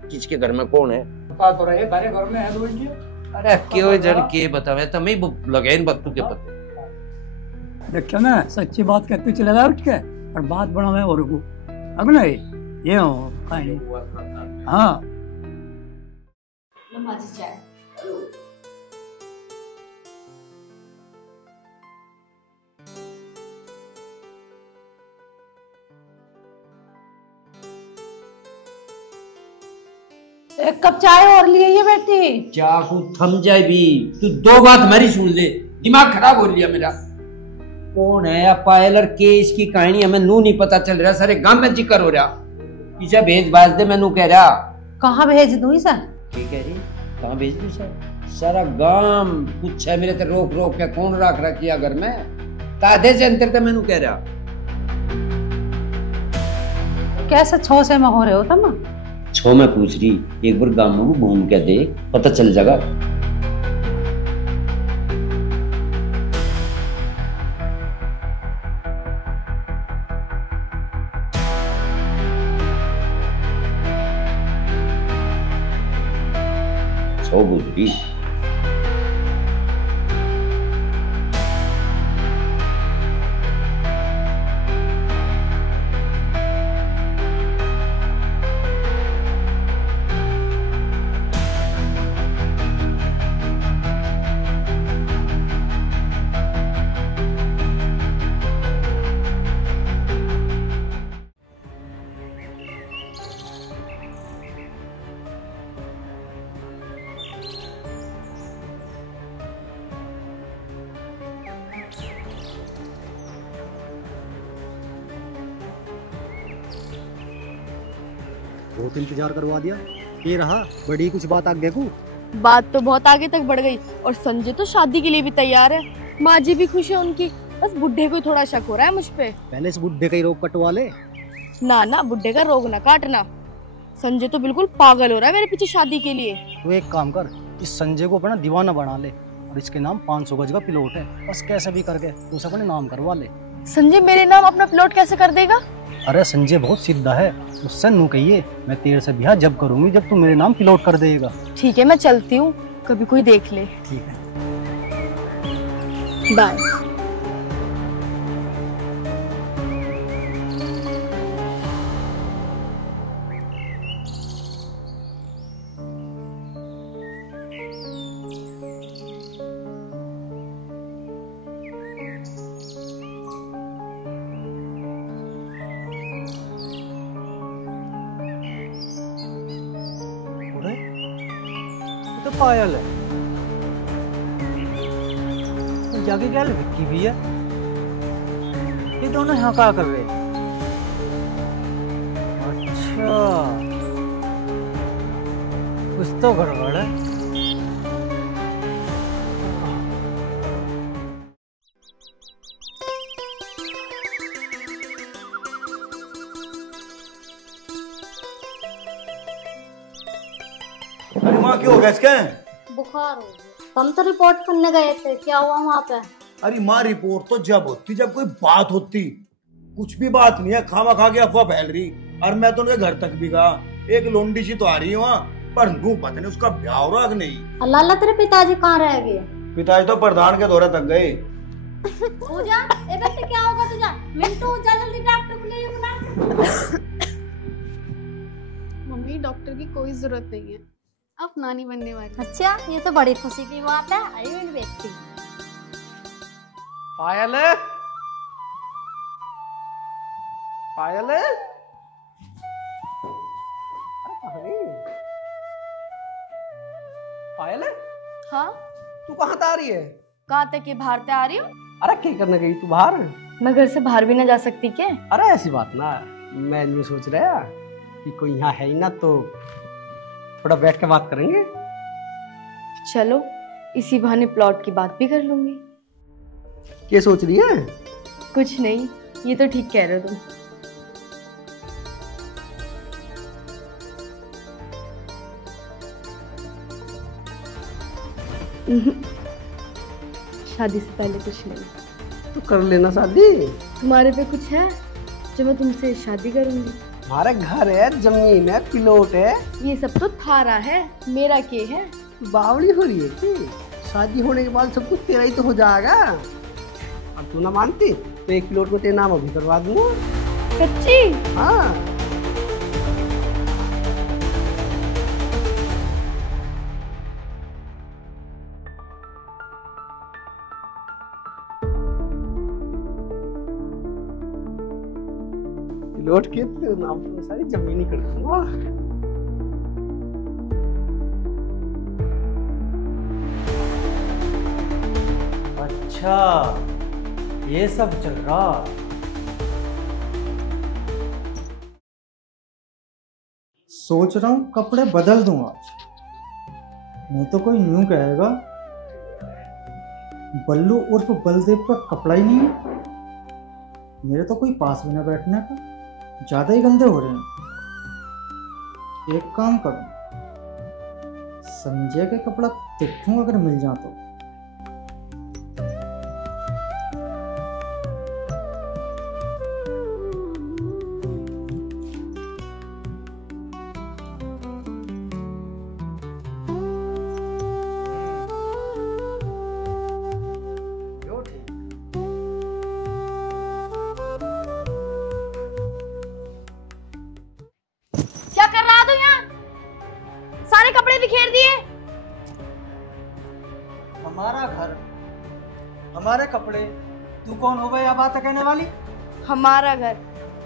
किसके घर में कौन है। पता तो रहे तारे घर में है दो जी। अरे क्यों जन के बतावे, तुम्हें लगे इन बत्तू के पत्ते। देखो ना, सच्ची बात कहते चले जाए उठ के, और बात बना मैं और को अब नहीं ये हो कहीं। हाँ चाय। एक कप चाय और लिए ये बेटी। चाकू थम जाए भी, तू दो बात हमारी सुन ले, दिमाग खराब हो लिया मेरा। कौन है पायल और के इसकी कहानी हमें नू नहीं पता चल रहा, सारे गांव में जिक्र हो रहा। इसे भेज बाज दे, मैनू कह रहा। कहाँ भेज दूं इसे? ठीक है रे, कहाँ भेज दूं सर? सारा गांव कुछ है मेरे ते रोक रोक के कौन रख रखिया घर में, तादे से अंतर ते मैनू कह रहा। कैसे छो से में हो रहे हो तुम? छो में पूछ रही, एक बार गांव में घूम के दे, पता चल जाएगा। छो गुजरी। बहुत इंतजार करवा दिया, ये रहा बड़ी कुछ बात आगे को। बात तो बहुत आगे तक बढ़ गई और संजय तो शादी के लिए भी तैयार है। माँ जी भी खुश है उनकी, बस बुड्ढे को थोड़ा शक हो रहा है मुझ पे। पहले इस बुड्ढे का ही रोग कटवा ले। ना ना, बुड्ढे का रोग ना काटना। संजय तो बिल्कुल पागल हो रहा है मेरे पीछे शादी के लिए। तो एक काम कर, इस संजय को अपना दीवाना बना ले और इसके नाम 500 गज का प्लॉट है, बस कैसे भी करके उसे अपने नाम करवा ले। संजय मेरे नाम अपना प्लॉट कैसे कर देगा? अरे संजय बहुत सीधा है, उससे नू कहिए मैं तेरे से ब्याह जब करूंगी जब तू मेरे नाम प्लॉट कर देगा। ठीक है मैं चलती हूँ, कभी कोई देख ले। ठीक है बाय। तो पायल है। तो जाके क्या विक्की भी है। ये दोनों यहाँ क्या कर रहे हैं? अच्छा, कुछ तो गड़बड़ है। अरे माँ क्यों हो गया इसके? बुखार हो गया। हम तो रिपोर्ट करने गए थे, क्या हुआ वहाँ पे? अरे माँ रिपोर्ट तो जब होती जब कोई बात होती, कुछ भी बात नहीं है, खामा खा के अफवाह फैल रही। और मैं तो उनके घर तक भी गया, एक लोंडी सी तो आ रही है वहाँ, पर नू पता नहीं उसका ब्याह हो रहा कि नहीं। अल्लाह अल्लाह, तेरे पिताजी कहाँ रह गए? पिताजी तो प्रधान के दौरे तक गए। पूजा, ए बेटे क्या होगा तुझे? मिंटू जा जल्दी डॉक्टर को ले बुला। मम्मी डॉक्टर की कोई जरूरत नहीं है, आप नानी बनने वाली। अच्छा, ये तो बड़ी खुशी की बात है। आई विल व्यक्ति पायल, पायल, अरे कहाँ गई? पायल, हाँ, तू कहाँ से आ रही है? कहाँ तक ये बाहर से आ रही हूँ? अरे क्या करने गई तू बाहर? मैं घर से बाहर भी ना जा सकती क्या? अरे ऐसी बात ना, मैं ये सोच रहा कि कोई यहाँ है ही ना, तो थोड़ा बैठ के बात करेंगे। चलो, इसी बहाने प्लॉट की बात भी कर लूंगी। क्या सोच रही है? कुछ नहीं, ये तो ठीक कह रहे हो तुम। शादी से पहले कुछ नहीं। तो कर लेना शादी। तुम्हारे पे कुछ है जो मैं तुमसे शादी करूंगी? हमारे घर है, जमीन है, प्लॉट है। ये सब तो थारा है, मेरा क्या है? बावली हो रही है कि शादी होने के बाद सब कुछ तेरा ही तो हो जाएगा। अब तू ना मानती तो एक प्लॉट में तेरा नाम अभी करवा दूंगा। सच्ची? हाँ। प्लॉट के नाम पे सारी जमीन ही कर दूंगा। अच्छा, ये सब चल रहा। सोच रहा हूँ कपड़े बदल दूंगा, नहीं तो कोई न्यू कहेगा बल्लू उर्फ बलदेव का कपड़ा ही नहीं है। मेरे तो कोई पास भी ना बैठने का, ज्यादा ही गंदे हो रहे हैं। एक काम करूं, संजय के कपड़ा देखूं अगर मिल जाए तो। क्या कर रहा तू यहाँ? सारे कपड़े बिखेर दिए। हमारा घर, हमारे कपड़े, तू कौन हो गई बात कहने वाली? हमारा घर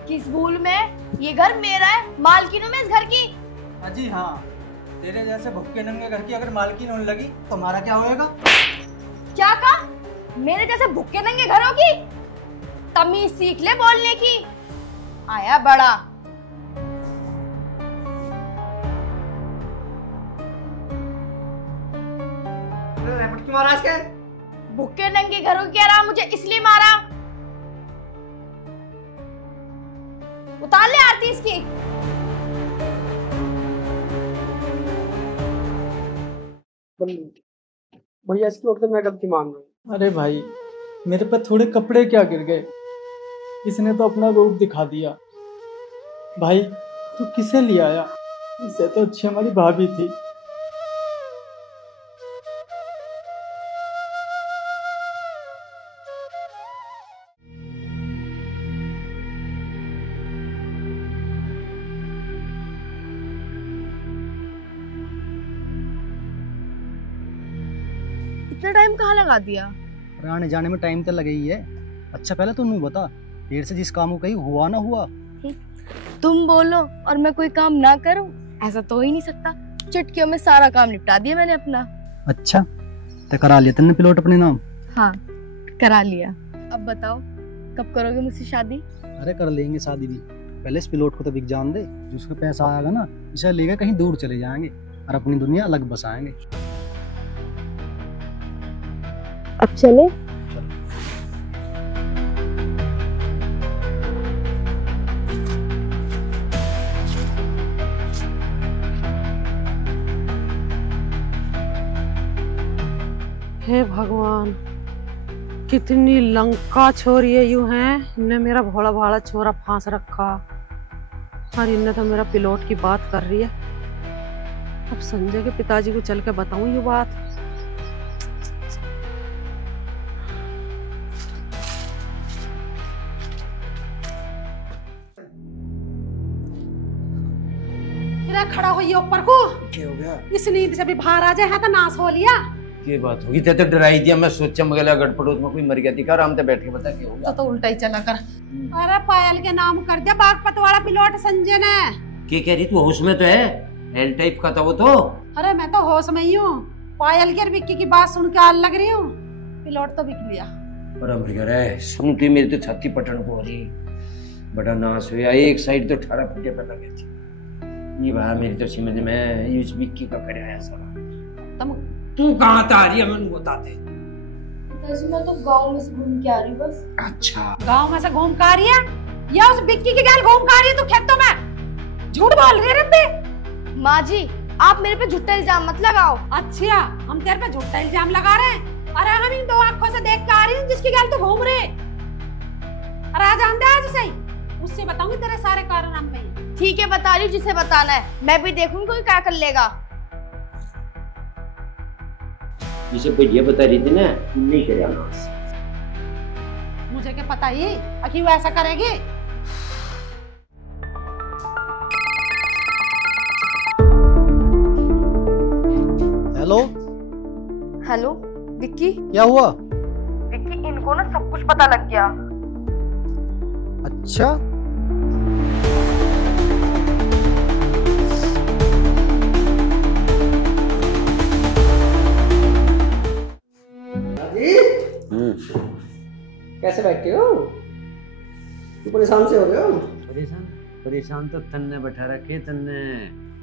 किस भूल में? ये घर मेरा है, मालकिन हूं मैं इस घर की। अजी हाँ, तेरे जैसे भुक्के नंगे घर की अगर मालकिन होने लगी तो हमारा क्या होएगा? क्या कहा? मेरे जैसे भुक्के नंगे घरों की तमीज सीख ले बोलने की। आया बड़ा। महाराज के भुक्के नंगे घरों की आराम मुझे इसलिए मारा। उतार ले आरती इसकी। भैया इसकी ओर से मैं गलती मान रहा हूँ। अरे भाई, मेरे पे थोड़े कपड़े क्या गिर गए, इसने तो अपना रूप दिखा दिया। भाई तू किसे ले आया? इससे तो अच्छी हमारी भाभी थी। इतना टाइम कहाँ लगा दिया? आने जाने में टाइम तो लगे ही है। अच्छा पहले तो नू बता, देर से जिस काम को कही हुआ ना हुआ? तुम बोलो और मैं कोई काम ना करूं, ऐसा तो हो ही नहीं सकता। चुटकियों में सारा काम निपटा दिया मैंने अपना। अच्छा, तो करा लिया तुमने प्लॉट अपने नाम? हाँ, करा लिया। अब बताओ कब करोगे मुझसे शादी? अरे कर लेंगे शादी भी, पहले इस प्लॉट को तो बिक जान दे। जिसका पैसा आएगा ना, इसे लेकर कहीं दूर चले जाएंगे और अपनी दुनिया अलग बसाएंगे। अब चले? हे भगवान, कितनी लंका छोरी है यूं है। इनने मेरा भोला भाला छोरा फांस रखा और इनने तो मेरा पिलोट की बात कर रही है। अब संजय के पिताजी को चल के बताऊं ये बात। खड़ा हो ये ऊपर को, क्या हो गया? इस नींद से भी बाहर आ जाए तो नाश हो लिया। ये बात होगी ते तो डराई दिया। मैं सोचा मगला गड़पड़ोस में कोई मर गया दिखा, आराम से बैठ के बता क्या हो गया। तो उल्टा ही चला कर। अरे पायल के नाम कर दिया बागपत वाला पिलोट संजय ने। क्या कह रही तू? होश में तो है? एल टाइप का था वो तो। अरे मैं तो होश में ही हूँ। पायल की और विक्की की बात सुन के आल लग रही हूँ। पिलोट तो बिक लिया। अरे मर गया रे, सुन के मेरी तो छाती पटन को हो रही। बड़ा नाश हुआ, एक साइड तो 18 फुटे पे लगे थे। ये बात मेरी तो समझ में यूज विक्की का करे आया सारा। तू कहाँ था आ रही है? मैंने बताते। पिताजी मैं तो गांव में से घूम के आ रही बस। अच्छा, गांव में से घूम के आ रही है या उस विक्की की गैल घूम के आ रही है? तू खेतों में झूठ बोल रही है रब्बे। माँ जी आप मेरे पे झूठा इल्जाम मत लगाओ। अच्छा, हम तेरे पे झूठा इल्जाम लगा रहे हैं? अरे हम इन दो आंखों से देख के आ रही हूँ जिसकी गैल तू घूम रहे। अरे आज आंदे आज सही, उससे बताऊंगी तेरे सारे कारण हम पे। ठीक है बता रही हूँ जिसे बताना है, मैं भी देखूंगी कोई क्या कर लेगा। इसे बढ़िया बता रही थी ना, नहीं करे नाश। मुझे क्या पता ही कि वो ऐसा करेगी। Hello hello Vicky. क्या हुआ? विक्की इनको ना सब कुछ पता लग गया। अच्छा, कैसे बैठे हो? तू परेशान से हो गए हो? परेशान? परेशान तो तन्ने बैठा रखे तन्ने।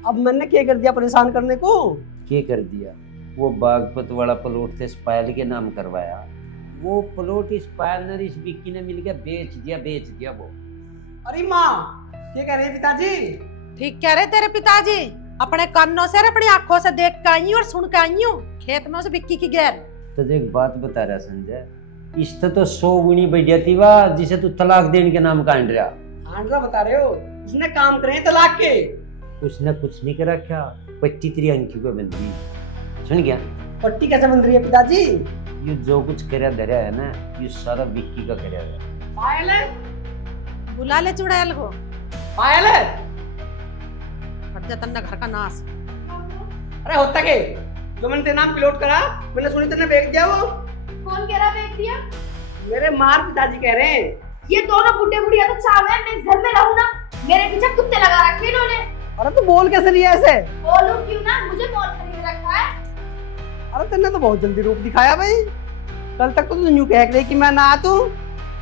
अब मैंने क्या कर दिया परेशान करने को? क्या कर दिया? वो बागपत वाला प्लॉट थे पायल के नाम करवाया। वो प्लॉट इस पायल ने इस विक्की ने मिलकर बेच दिया वो। अरे माँ, क्या कह रहे हैं पिताजी? ठीक कह रहे तेरे पिताजी। अपने कानों से अपनी आंखों से देख के आई और सुन के आई हूँ खेत में से विक्की की गैर। तो एक बात बता रहा संजय, इस तो 100 गुनी बढ़िया थी वाह, जिसे तू तलाक देने के नाम कांड रहा। आंड्रा बता रहे हो? उसने काम करे तलाक के। उसने कुछ नहीं करा, क्या पट्टी तेरी अंकी को बंद दी। सुन गया? पट्टी कैसे बन रही है पिताजी? ये जो कुछ करया धरा है ना, ये सारा विक्की का करया है। पायल है? बुला ले चुड़ैल को। पायल है? हट जा तन्ना घर का नाश। अरे होता के जो मैंने तेरे नाम पिलोट करा, मैंने सुनी तेने बेच दिया। वो कौन कह रहा बेच दिया? मेरे मार पिताजी कह रहे हैं। ये दोनों बुढ़े बुढ़िया तो चाहे मैं इस घर में रहूं ना, मेरे पीछे कुत्ते लगा रखे इन्होंने। अरे तू बोल कैसे रही है ऐसे? बोलूं क्यों ना, मुझे कौन खरीद रखा है? अरे तेने तो बहुत जल्दी रूप दिखाया भाई। कल तक तो तू न्यू कह रही कि मैं ना तू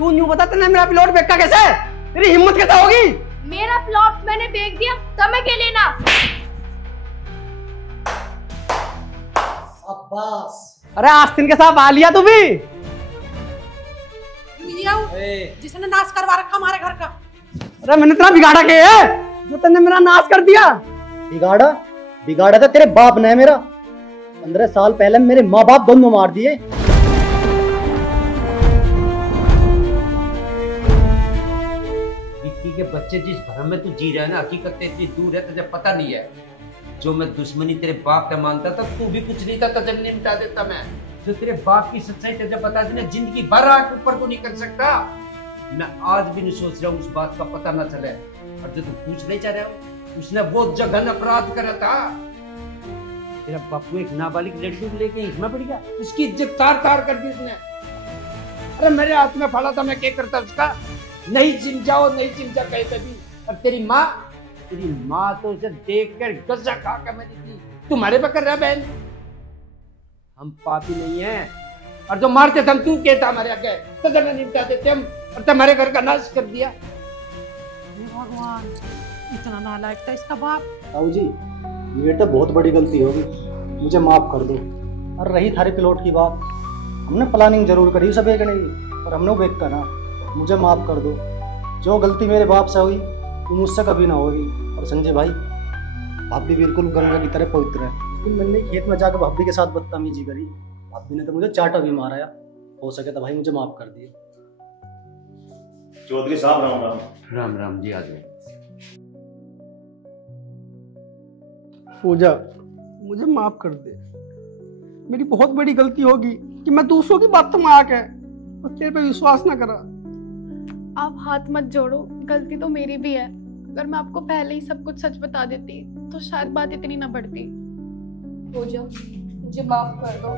न्यू बता तेने मेरा प्लॉट बेचा कैसे? तेरी हिम्मत कैसे होगी? मेरा प्लॉट मैंने बेच दिया, तुम्हें क्या लेना? शाबाश। अरे आस्तीन के साथ आ लिया तू भी। जिसने नाश करवा रखा हमारे घर का। अरे मैंने तेरा बिगाड़ा क्या है जो तेने मेरा नाश कर दिया? बिगाड़ा था तेरे बाप ने मेरा। 15 साल पहले मेरे माँ बाप दोनों मार दिए। विक्की के बच्चे जिस भ्रम में तू जी रहा है ना, हकीकत इतनी दूर है तुझे पता नहीं है। जो मैं दुश्मनी तेरे बाप का मानता था, तू भी कुछ नहीं था, तुझे नहीं मिटा देता मैं। जो तेरे बाप की सच्चाई तुझे बता देना, जिंदगी भर आंख ऊपर को नहीं कर सकता। मैं आज भी नहीं सोच रहा हूँ उस बात का पता ना चले। और जो तू पूछ नहीं चाह रहा हूँ, उसने वो जघन अपराध करा था। तेरा बापू एक नाबालिग लड़की को लेके इसमें पड़ गया, उसकी इज्जत तार तार कर दी उसने। अरे मेरे हाथ में फड़ा था, मैं क्या करता उसका? नहीं चिमचाओ नहीं चिमचा कहे कभी। और तेरी माँ तो उसे देख कर गजा खा कर मरी थी। तुम्हारे पे कर रहा बहन। हम पापी नहीं है, और जो मारते थे हम तू कहता हमारे आगे सजा में निपटा देते हम, और तुम्हारे घर का नाश कर दिया। हे भगवान, इतना नालायक था इसका बाप। ताऊ जी ये तो बहुत बड़ी गलती होगी, मुझे माफ कर दो। और रही थारी प्लॉट की बात, हमने प्लानिंग जरूर करी उसे बेचने की, पर हमने बेच कर ना, मुझे माफ कर दो। जो गलती मेरे बाप से हुई वो मुझसे कभी ना होगी। और संजय भाई, भाभी बिल्कुल गंगा की तरह पवित्र है, लेकिन मैंने खेत में जाकर भाभी के साथ बदतमीजी करी, भाभी ने तो मुझे चाटा भी मारा। हो सके तो भाई मुझे माफ कर दिए। चौधरी साहब राम राम। राम राम जी, आ जाओ। पूजा मुझे माफ कर दे, मेरी बहुत बड़ी गलती होगी कि मैं दूसरों की बातों में आके और तेरे पे विश्वास ना करा। आप हाथ मत जोड़ो, गलती तो मेरी भी है। अगर मैं आपको पहले ही सब कुछ सच बता देती तो शायद बात इतनी ना बढ़ती। पूजा मुझे माफ कर दो,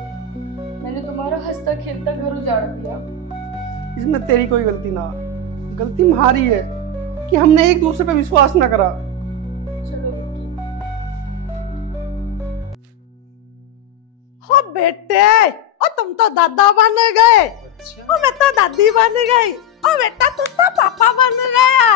मैंने तुम्हारा हंसता खेलता घर उजाड़ दिया। इसमें तेरी कोई गलती ना, गलती हमारी है कि हमने एक दूसरे पे विश्वास ना करा। चलो विक्की। हो बेटे, ओ तुम तो दादा बन गए। ओ मैं तो दादी बन गई। ओ बेटा तू तो पापा बन गया।